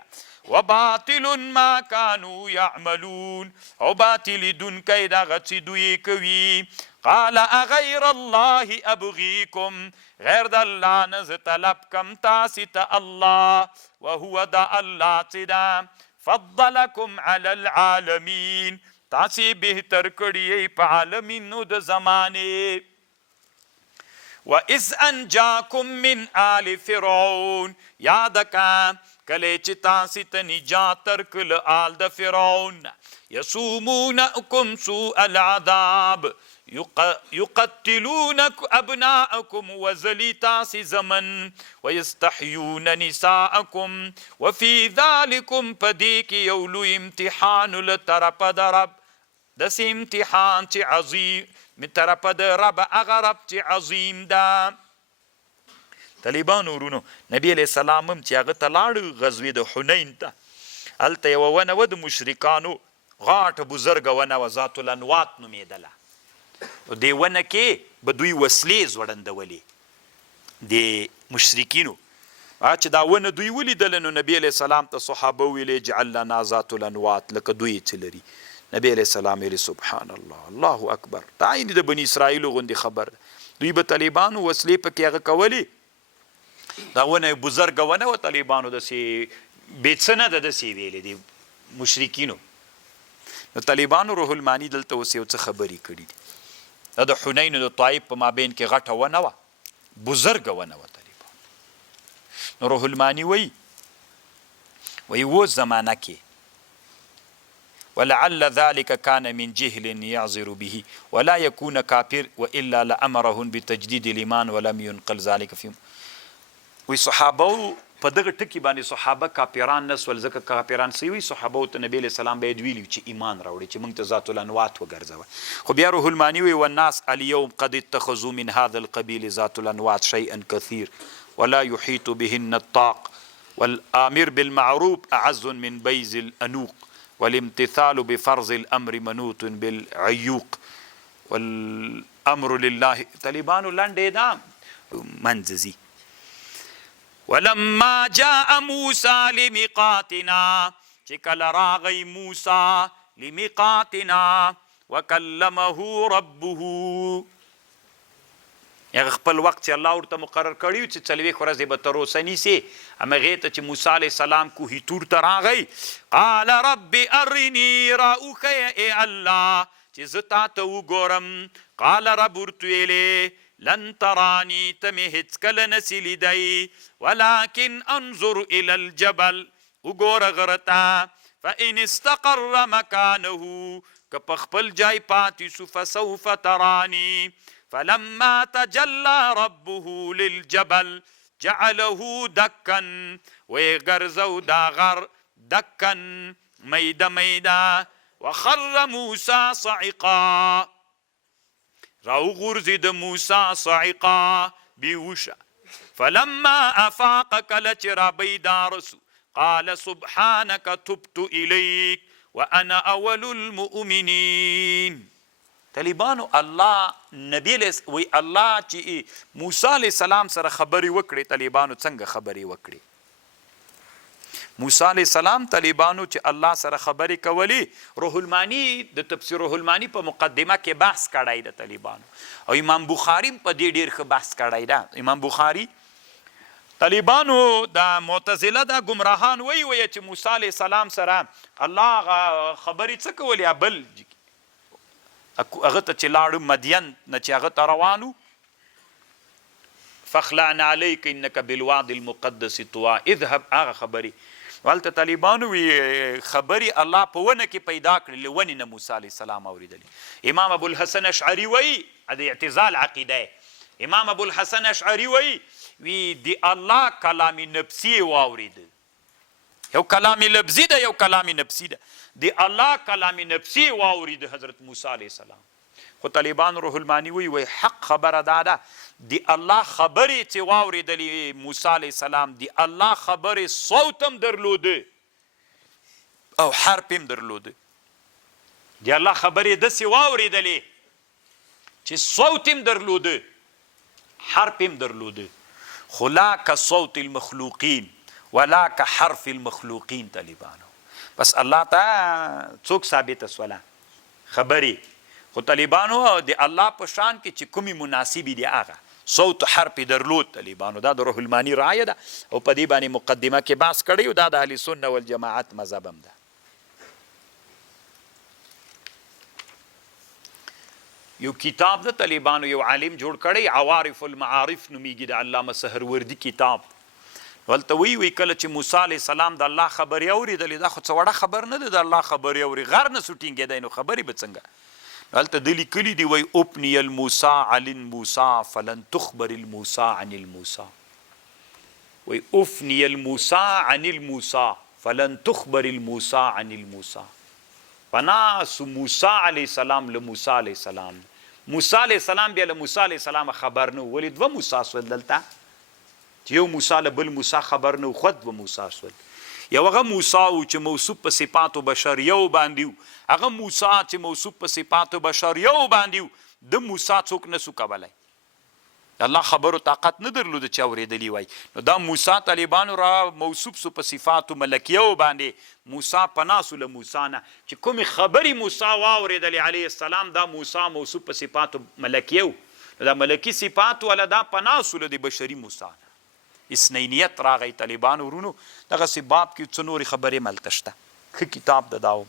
وباطل ما كانوا يعملون، او باطلیدونکی دغه چې دوی کوي. قال اغیر الله ابغیکم، غیر د الله نه زه طلب کم تاسې ته الله، وهو دا الله چې ده فضلکم علی العالمین، تاسې بهتر کړي په عالمینو د زمانې. وَإِذْ أَنْجَاكُمْ مِنْ آلِ فِرْعَوْنَ، یاد کا کله چې تاسې ته نجات درکړل آل د فرعون. یصومونکم سوء العذاب، یقتلون ابناءکم، وزلی تاسې زمن، ویستحیون نساءکم، وفي ذلکم پدې کې یو لوی امتحان له طرفه د رب، داسې امتحان چې عظیم من طرفه د رب، هغه رب چې عظیم ده. طالبانو ورونو، نبی علیه السلام هم چې هغه ته لاړ غزوې د حنین ته، هلته یوه ونه وه د مشرکانو، غاټه بزرګه ونه وه، ذات الانوات نومېدله. دې ونه کې به دوی وسلې ځوړندولې د مشرکینو. چې دا ونه دوی ولیدله نو نبی علیه السلام ته صحابه ویلې اجعل لنا ذات الانوات، لکه دوی چې لري. نبی علیه السلام ویلې سبحان الله، الله اکبر، دا عین د بني اسرائیلو غوندې خبر ده. دوی به طالبانو وسلې پکې هغه کولې. دا ونه بزرګه ونه وه، طالبانو داسې بې څه نه ده داسې ویلې دي مشرکینو. نو طالبانو روح المانی دلته اوس یو څه خبرې کړي دي. دا د حنین د طایف په مابین کې غټه ونه وه، بزرګه ونه وه طالبانو. نو روح المانی وی و زمانه کې ولعل ذلك كان من جهل يعذر به ولا يكون كافر والا لامرهم بتجديد الايمان ولم ينقل ذلك فيهم. وی صحابه په دغه ټکي باندې صحابه کافران نه سول، ځکه کافران څه وي، صحابه ته نبی علیه السلام باید ویلي چې ایمان راوړي، چې موږ ته ذات الانوات وګرځوه. خو بیا روح المانی وی والناس اليوم قد اتخذوا من هذا القبيل ذات الانوات شيئا كثير ولا يحيط بهن الطاق، والآمر بالمعروف اعز من بيز الانوق، والامتثال بفرض الامر منوط بالعيوق، والامر لله. طالبانو لنډې دا منځزي. ولما جاء موسى لميقاتنا، چې کله راغی موسی لميقاتنا وکلمه ربه، هغه خپل وخت چې الله ورته مقرر کړی چې 40 ورځې به تر اوسه نیسي، همغې ته چې موسی علیه السلام کوهي تور ته راغی. قال رب ارني، راوښیه ای الله چې زه تا ته وګورم. قال رب ورته ویلې لن ترانی، ته مې هیڅکله نسي لیدی، ولكن انظر الى الجبل، وګوره غره ته، فان استقر مکانه، که په خپل ځای پاتې سو، فسوف ترانی. فلما تجلى ربه للجبل جعله دكا، ويغرزو دا غر دكا ميدا ميدا، وخر موسى صعقا، راو غرزد موسى صعقا بيوشا. فلما افاق کلچ را بیدارسو، قال سبحانك تبت اليك وانا اول المؤمنين. طالبانو الله نبی وی الله چې موسی علیه السلام سره خبرې وکړې، طالبانو څنګه خبرې وکړې؟ موسی علیه السلام طالبانو چې الله سره خبرې کولې، روح المانی د تفسیر روح المانی په مقدمه کې بحث کړی ده طالبانو، او امام بخاری په دې ډېر ښه بحث کړی ده. امام بخاری طالبانو دا معتزله دا گمراهان وی چې موسی علیه السلام سره الله خبرې څه کولې؟ بل هغه ته چې لاړو مدین نه چې هغه ته روانو، فخلعنا علیک انک بالواد المقدس طوا، اذهب، هغه خبرې. هلته طالبانو وی خبرې الله په ونه کې پیدا کړلې، ونې نه موسی علیه السلام اورېدلې. امام ابو الحسن اشعري وی د اعتزال عقیده، امام ابو الحسن اشعري وی د الله کلام نفسي واورېده، یو کلام لفظي ده، یو کلام نفسي ده. د الله کلام نفسي واورېده حضرت موسی علیه السلام. خو طالبان روح المانی وی حق خبره دا ده، د الله خبرې چې واورېدلې موسی علیه السلام، د الله خبرې صوت هم درلوده، او حرف هم درلوده. د الله خبرې داسې واورېدلې چې صوت هم درلوده حرف هم درلوده. خو لا که صوت المخلوقین ولا که حرف المخلوقین طالبانو. بس الله ته څوک ثابته سوله خبرې. خو طالبانو د الله په شان کې چې کومې مناسبې دي هغه صوت حرف درلود طالبانو. دا د روح المانی رایه ده او په دې باندې مقدمه کې بحث کړی او دا د اهل سنت والجماعت مذهب هم ده. یو کتاب د طالبانو یو عالم جوړ کړی عوارف المعارف نومیږي د علامه سهروردي کتاب. ولته وی کله چې موسی علیه السلام د الله خبرې اورېدلې دا خو څه وړه خبر نه ده د الله خبرې اوري غر نه سوټینګېدی نو خبرې به څنګه. هلته د لیکلي دي وی ابني الموسی عن الموسی فلن تخبر الموسی عن الموسی. وی افني الموسی عن الموسی فلن تخبر الموسی عن الموسی. پناس موسی علیه السلام له موسی علیه السلام. موسی علیه السلام بیا له موسی علیه السلام خبر نه ولې دوه موسی سول دلته چې یو موسی له بل موسی خبر نه خود دوه موسی سول. یو هغه موسی و چې موصوف په صفاتو بشریو باندې و هغه موسی چې موصوف په صفاتو بشریو باندې و د موسی څوک نسو کولی. الله خبرو طاقت نه درلوده چې اورېدلی وای. نو دا موسی طالبانو را موصوف سو په صفاتو ملکیو باندې موسی پناسو له موسی نه چې کومې خبرې موسی واورېدلې علیه السلام دا موسی موصوف په صفاتو ملکیو. نو دا ملکی صفات ولا دا پناسو له د بشري موسی نه اسنینیت راغی طالبانو ورونو. دغسې باب کې څه نورې خبرې ملته شته. ښه کتاب د داو.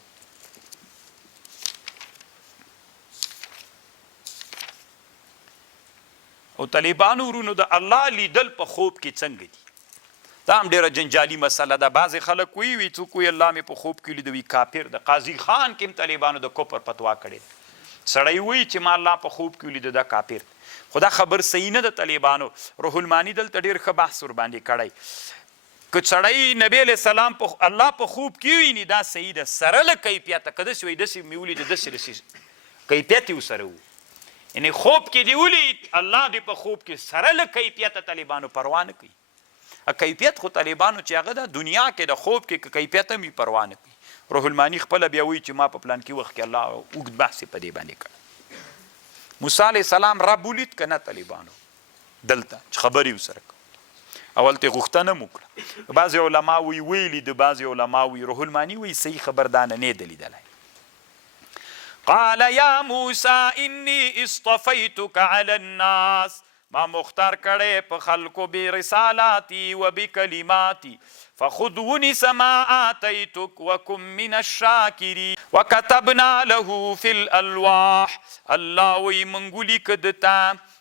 او طالبانو ورونو د الله لیدل په خوب کې څنګه دي دا هم ډېره جنجالي مسله ده. بعضې خلک وی څوک وي الله مې په خوب کې لیده وي کافر. د قاضي خان کې هم طالبانو د کفر فتوا کړې. سړی وی چې ما الله په خوب کې لیده دا کافر. خو دا خبر صحیح نه ده طالبانو. روح المانی دلته ډېر ښه بحث ورباندې کړی. که سړی نبی علیه السلام الله په خوب کې وویني دا صحیح ده سره له کیفیته. که داسې وایي داسې مې ولیده داسې کیفیت یې ورسره و یعنې خوب کې دې ولید الله دې په خوب کې سره له کیفیته طالبانو پروا نه کوي. کیفیت خو طالبانو چې هغه ده دنیا کې د خوب کې کیفیت هم پروا نه کوي. روح المانی خپله بیا وایي چې ما په پلان کې وخت کې الله اوږد بحث یې په دې باندې کړ. موسی علیه السلام رب ولید که نه طالبانو دلته چې خبرې ورسره کوو. اول ته غوښتنه مو کړه. بعضې علما ویلي د بعضې علما وی روح المانی وی صحیح خبر دا نه ده لیدلی. قال یا موسی انی اصطفیتک علی الناس. ما مختار کړی په خلکو برسالاتی و بکلماتی فخذ ونس ما آتیتک وکن من الشاکرین وکتبنا له فی الالواح. الله وی مونږ ولیکه دته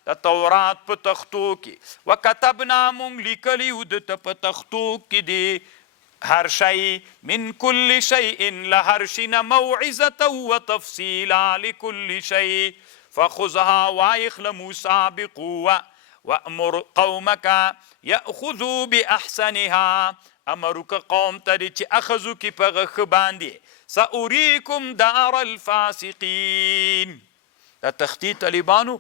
د تورات په تختو کې وکتبنا مونږ لیکلي و دته په تختو کې دی هر شی من کل شیء له هر شي نه موعظة وتفصیلا لکل شیء فخذها واخله موسی بقوه وامر قومک یاخذوا باحسنها. امرک قوم ته دی چې اخذو کې په غښه باندې ساریکم دار الفاسقین. دا تختی طالبانو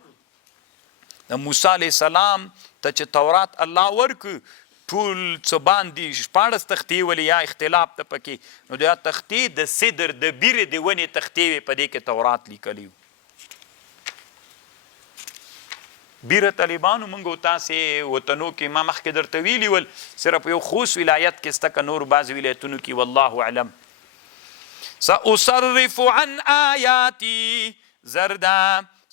د موسی علیه السلام ته چې تورات الله ورکړ ټول څه باندې 14 تختې ولې یا اختلاف ته پکې نو دا تختې د صدر د بیرې د ونې تختې وې په دې کې تورات لیکلي وو. بیره طالبانو موږ او تاسې وطنو کې ما مخکې درته ویلي ول صرف یو خوست ولایت کې شته که نور بعضې ولایتونو کې والله اعلم. ساصرف عن آیاتی زردا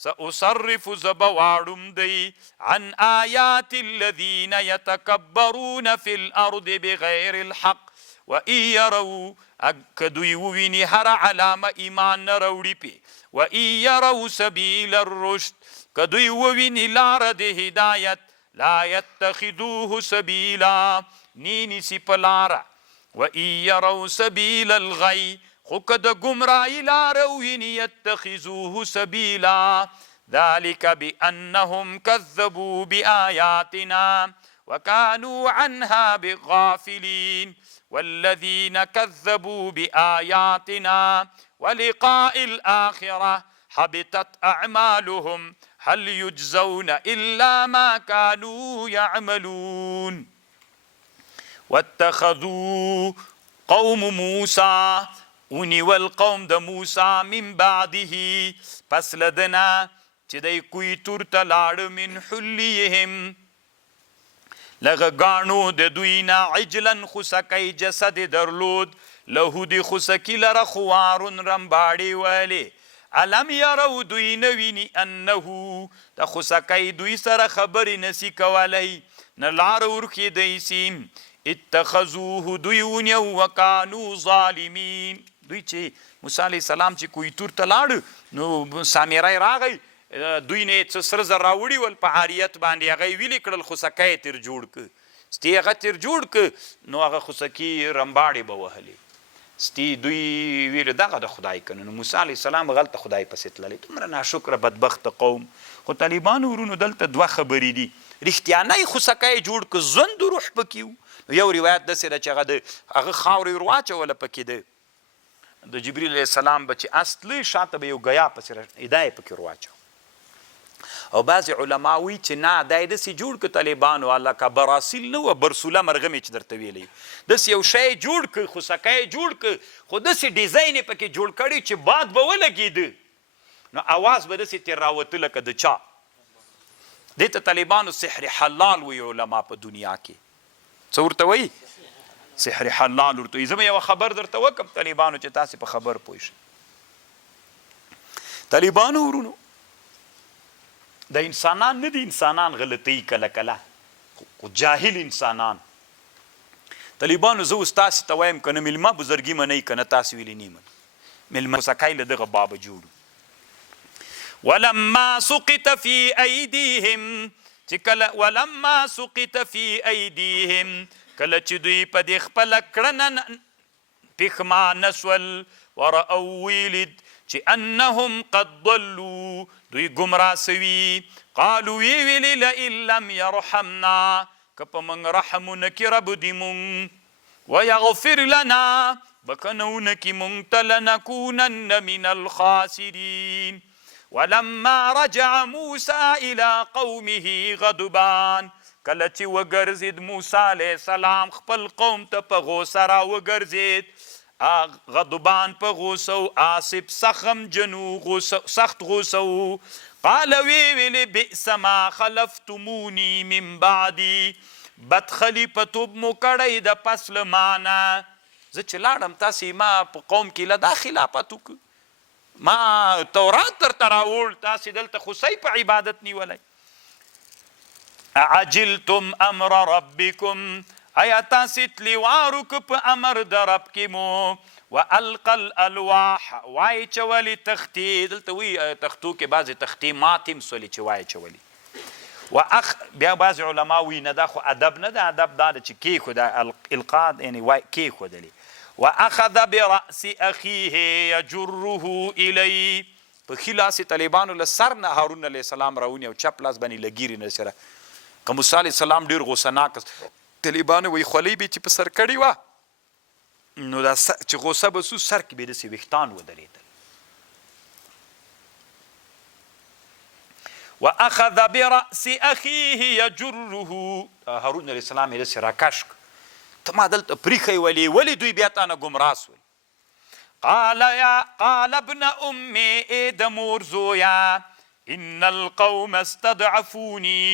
سأصرف زبواړم دی عن آیات الذین یتکبرون فی الارض بغیر الحق وإن یروا که دوی وویني هر علامه ایمان نه راوړي پې وإن یروا سبیل الرشد که دوی وویني لاره د هدایت لا یتخذوه سبیلا نی نیسي په لاره وإن یروا سبیل الغی خو که د ګمرایي لاره وویني یتخذوه سبیلا ذلك بأنهم كذبوا بآياتنا وكانوا عنها بغافلين والذين كذبوا بآياتنا ولقاء الآخرة حبطت أعمالهم هل يجزون إلا ما كانوا يعملون واتخذوا قوم موسی ونیول قوم د موسی من بعده پس لدنا چې دی کوی تور ته لاړ من حلیهم لغه گانو د دوی نه عجلن خسکی جسد درلود له دی خسکی لره خوارون رمباړې ولی علم یرو دوی نویني انه د خسکی دوی سره خبرې نسی کولی نه لار ورکېدی سي اتخذوه دوی ونیو وکانو ظالمین دوی چې موسی علیه السلام چې کوی تور ته لاړ نو سامری راغی دوی نه څه سره زر راوړي ول په عاریت باندې هغه ویلې کړل خسکی تر جوړ که ستی هغه تر جوړ که نو هغه خسکی رمباړې به وهلې ستی دوی ویل دغه د خدای کنه نو موسی علیه السلام غلطه خدای پسې تللی دومره ناشکره بدبخت قوم خو طالبانو ورونو دلته دوه خبرې دي رښتیانی خسکی جوړ که ژوند روح پکې و یو روایت داسې ده چې هغه د هغه خاورې ور واچوله پکې ده د جبریل علیه السلام به چې اصلي شاته به یو ګیا پسې هدایه پکې ور واچو او بعضې علما وی چې نه دا یې داسې جوړ که طالبانو لکه براسیل نه وه برسوله مرغه مې چې درته ویلی داسې یو شی جوړ که خسکی جوړ که خو داسې ډیزاین یې پکې جوړ کړی چې باد به ولګېده نو اواز به داسې ترې راوته لکه د چا دې ته طالبانو سحر حلال وی علما په دنیا کې څه ورته وایي سحر حلال ورته وایي زه به یوه خبر درته وکړم طالبانو چې تاسې په خبر پوه شئ طالبانو ورونو د انسانان نه دي انسانان غلطی کله کله خو جاهل انسانان طالبانو زه اوس تاسې ته وایم که نه میلمه بزرګي منئ که نه تاسې ویلې نه منئ میلمه خسکی له دغه بابه جوړو ولما سقط فی ایدیهم چې کله ولما سقط فی ایدیهم کله چې دوی په دې خپله کړنه پښمانه سول ورأو ویلید چې انهم قد ضلوا دوی گمراه سوي قالو وی ویلی لئن لم یرحمنا که په موږ رحم ونکړي رب دې موږ ویغفر لنا بکنه ونکړي موږ ته لنکونن من الخاسرین ولما رجع موسی الى قومه غضبان کله چې وګرځېد موسی علیه السلام خپل قوم ته په غوسه را وګرځېد غضبان په غوسه و آصف سخم جنو سخت غوسه و قال ویلی بئس ما خلفتمونی من بعدی بد خلیفتوب مو کړی د پس له مانه زه چې لاړم تاسې ما په قوم کې له دا خلافت وکړو ما تورات درته راوړ تاسې دلته خوسی په عبادت نیولی عجلتم امر ربکم ایا تاسې تلیوار وکړو په امر د رب کې مو والقى الالواح وای چولی تختې دلته وی تختو کې بعضې تختې ماتې سولې چې وای چولی بیا بعضې علما وی نه دا خو ادب نه ده ادب دا ده چې کیښوده القا یعنې وای کیښودلې واخذ برأس اخیه یجره الی په ښي لاس یې طالبانو له سر نه هارون علیه السلام راونی او چپ لاس باندې لګیرې نه سره که موسی علیه السلام ډېر غوسه طالبانو وی خولۍ به چې په سر کړې وه نو دا چې غوسه به سو سر کې به داسې ویښتان ودرېدل واخذ برأس اخیه یجره هارون علیه السلام یې داسې راکش کړ ته ما دلته پریښی ولې دوی بیا تانه ګمراه سول قال ابن امي ای د مور زویا ان القوم استضعفوني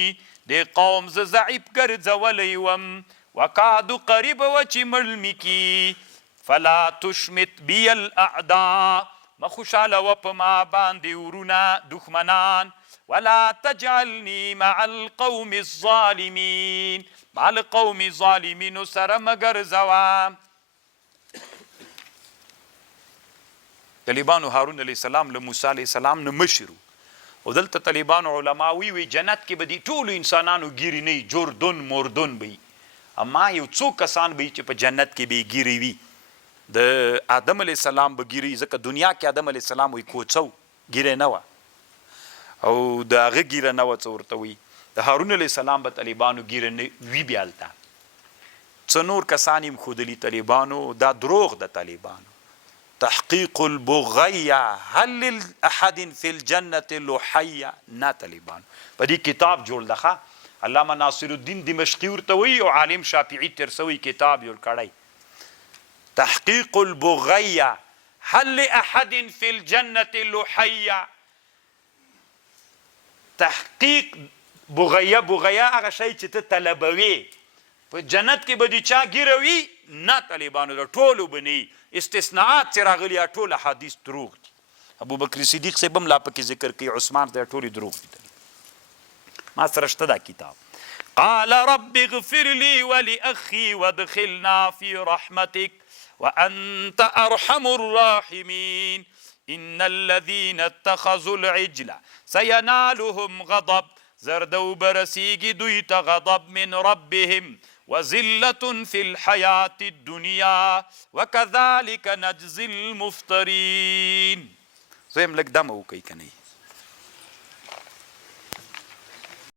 د قوم ز ضعیف ګرځولی وم وکادو قریب و چې مړ مې کي فلا تشمت بی الاعداء ما خوشحاله و په ما باندې ورونه دښمنان ولا تجعلني مع القوم الظالمین مع القوم الظالمینو سره مه ګرځوه طالبانو هارون علیه السلام له موسی علیه السلام نه مشر او دلته طالبانو علما وی جنت کې به دي ټولو انسانانو ګیرې نه وي جردن مردن به وي اما یو څو کسان به چې په جنت کې به یې ګیرې وي د آدم علیه السلام به ګیرې ځکه دنیا کې آدم علیه السلام وی کوڅو ګیرې نه وه او د هغه ګیره نه وه څه ورته وي د هارون علیه السلام به طالبانو ګیره نه وي بیا هلته څه نور کسان یې ښودلي طالبانو دا دروغ د طالبانو تحقیق البغیه هل لاحد فی الجنة لحیه نه طالبانو په دې کتاب جوړ ده علامه ناصر الدین دمشقي ورته وایي او عالم شافعي تر سوی کتاب جوړ کړی تحقیق البغیه هل لأحد فی الجنة لحیه. تحقیق بغیه هغه شی چې ته طلبوي په جنت کې به د چا ګیره وي نه طالبانو د ټولو به نه استثناءات چې راغلي ټول احادیث دروغ دي. ابو بکر صدیق صاحب هم لا پکې ذکر کوي، عثمان ته ټولې دروغ دي. ما سره شته دا کتاب. قال رب اغفر لي ولأخي وادخلنا في رحمتك وأنت أرحم الراحمين إن الذين اتخذوا العجل سينالهم غضب زردو برسیگی دوی تا غضب من ربهم وذلة في الحياة الدنيا وكذلك نجزي المفترين. زویم لگ دم وکی کنی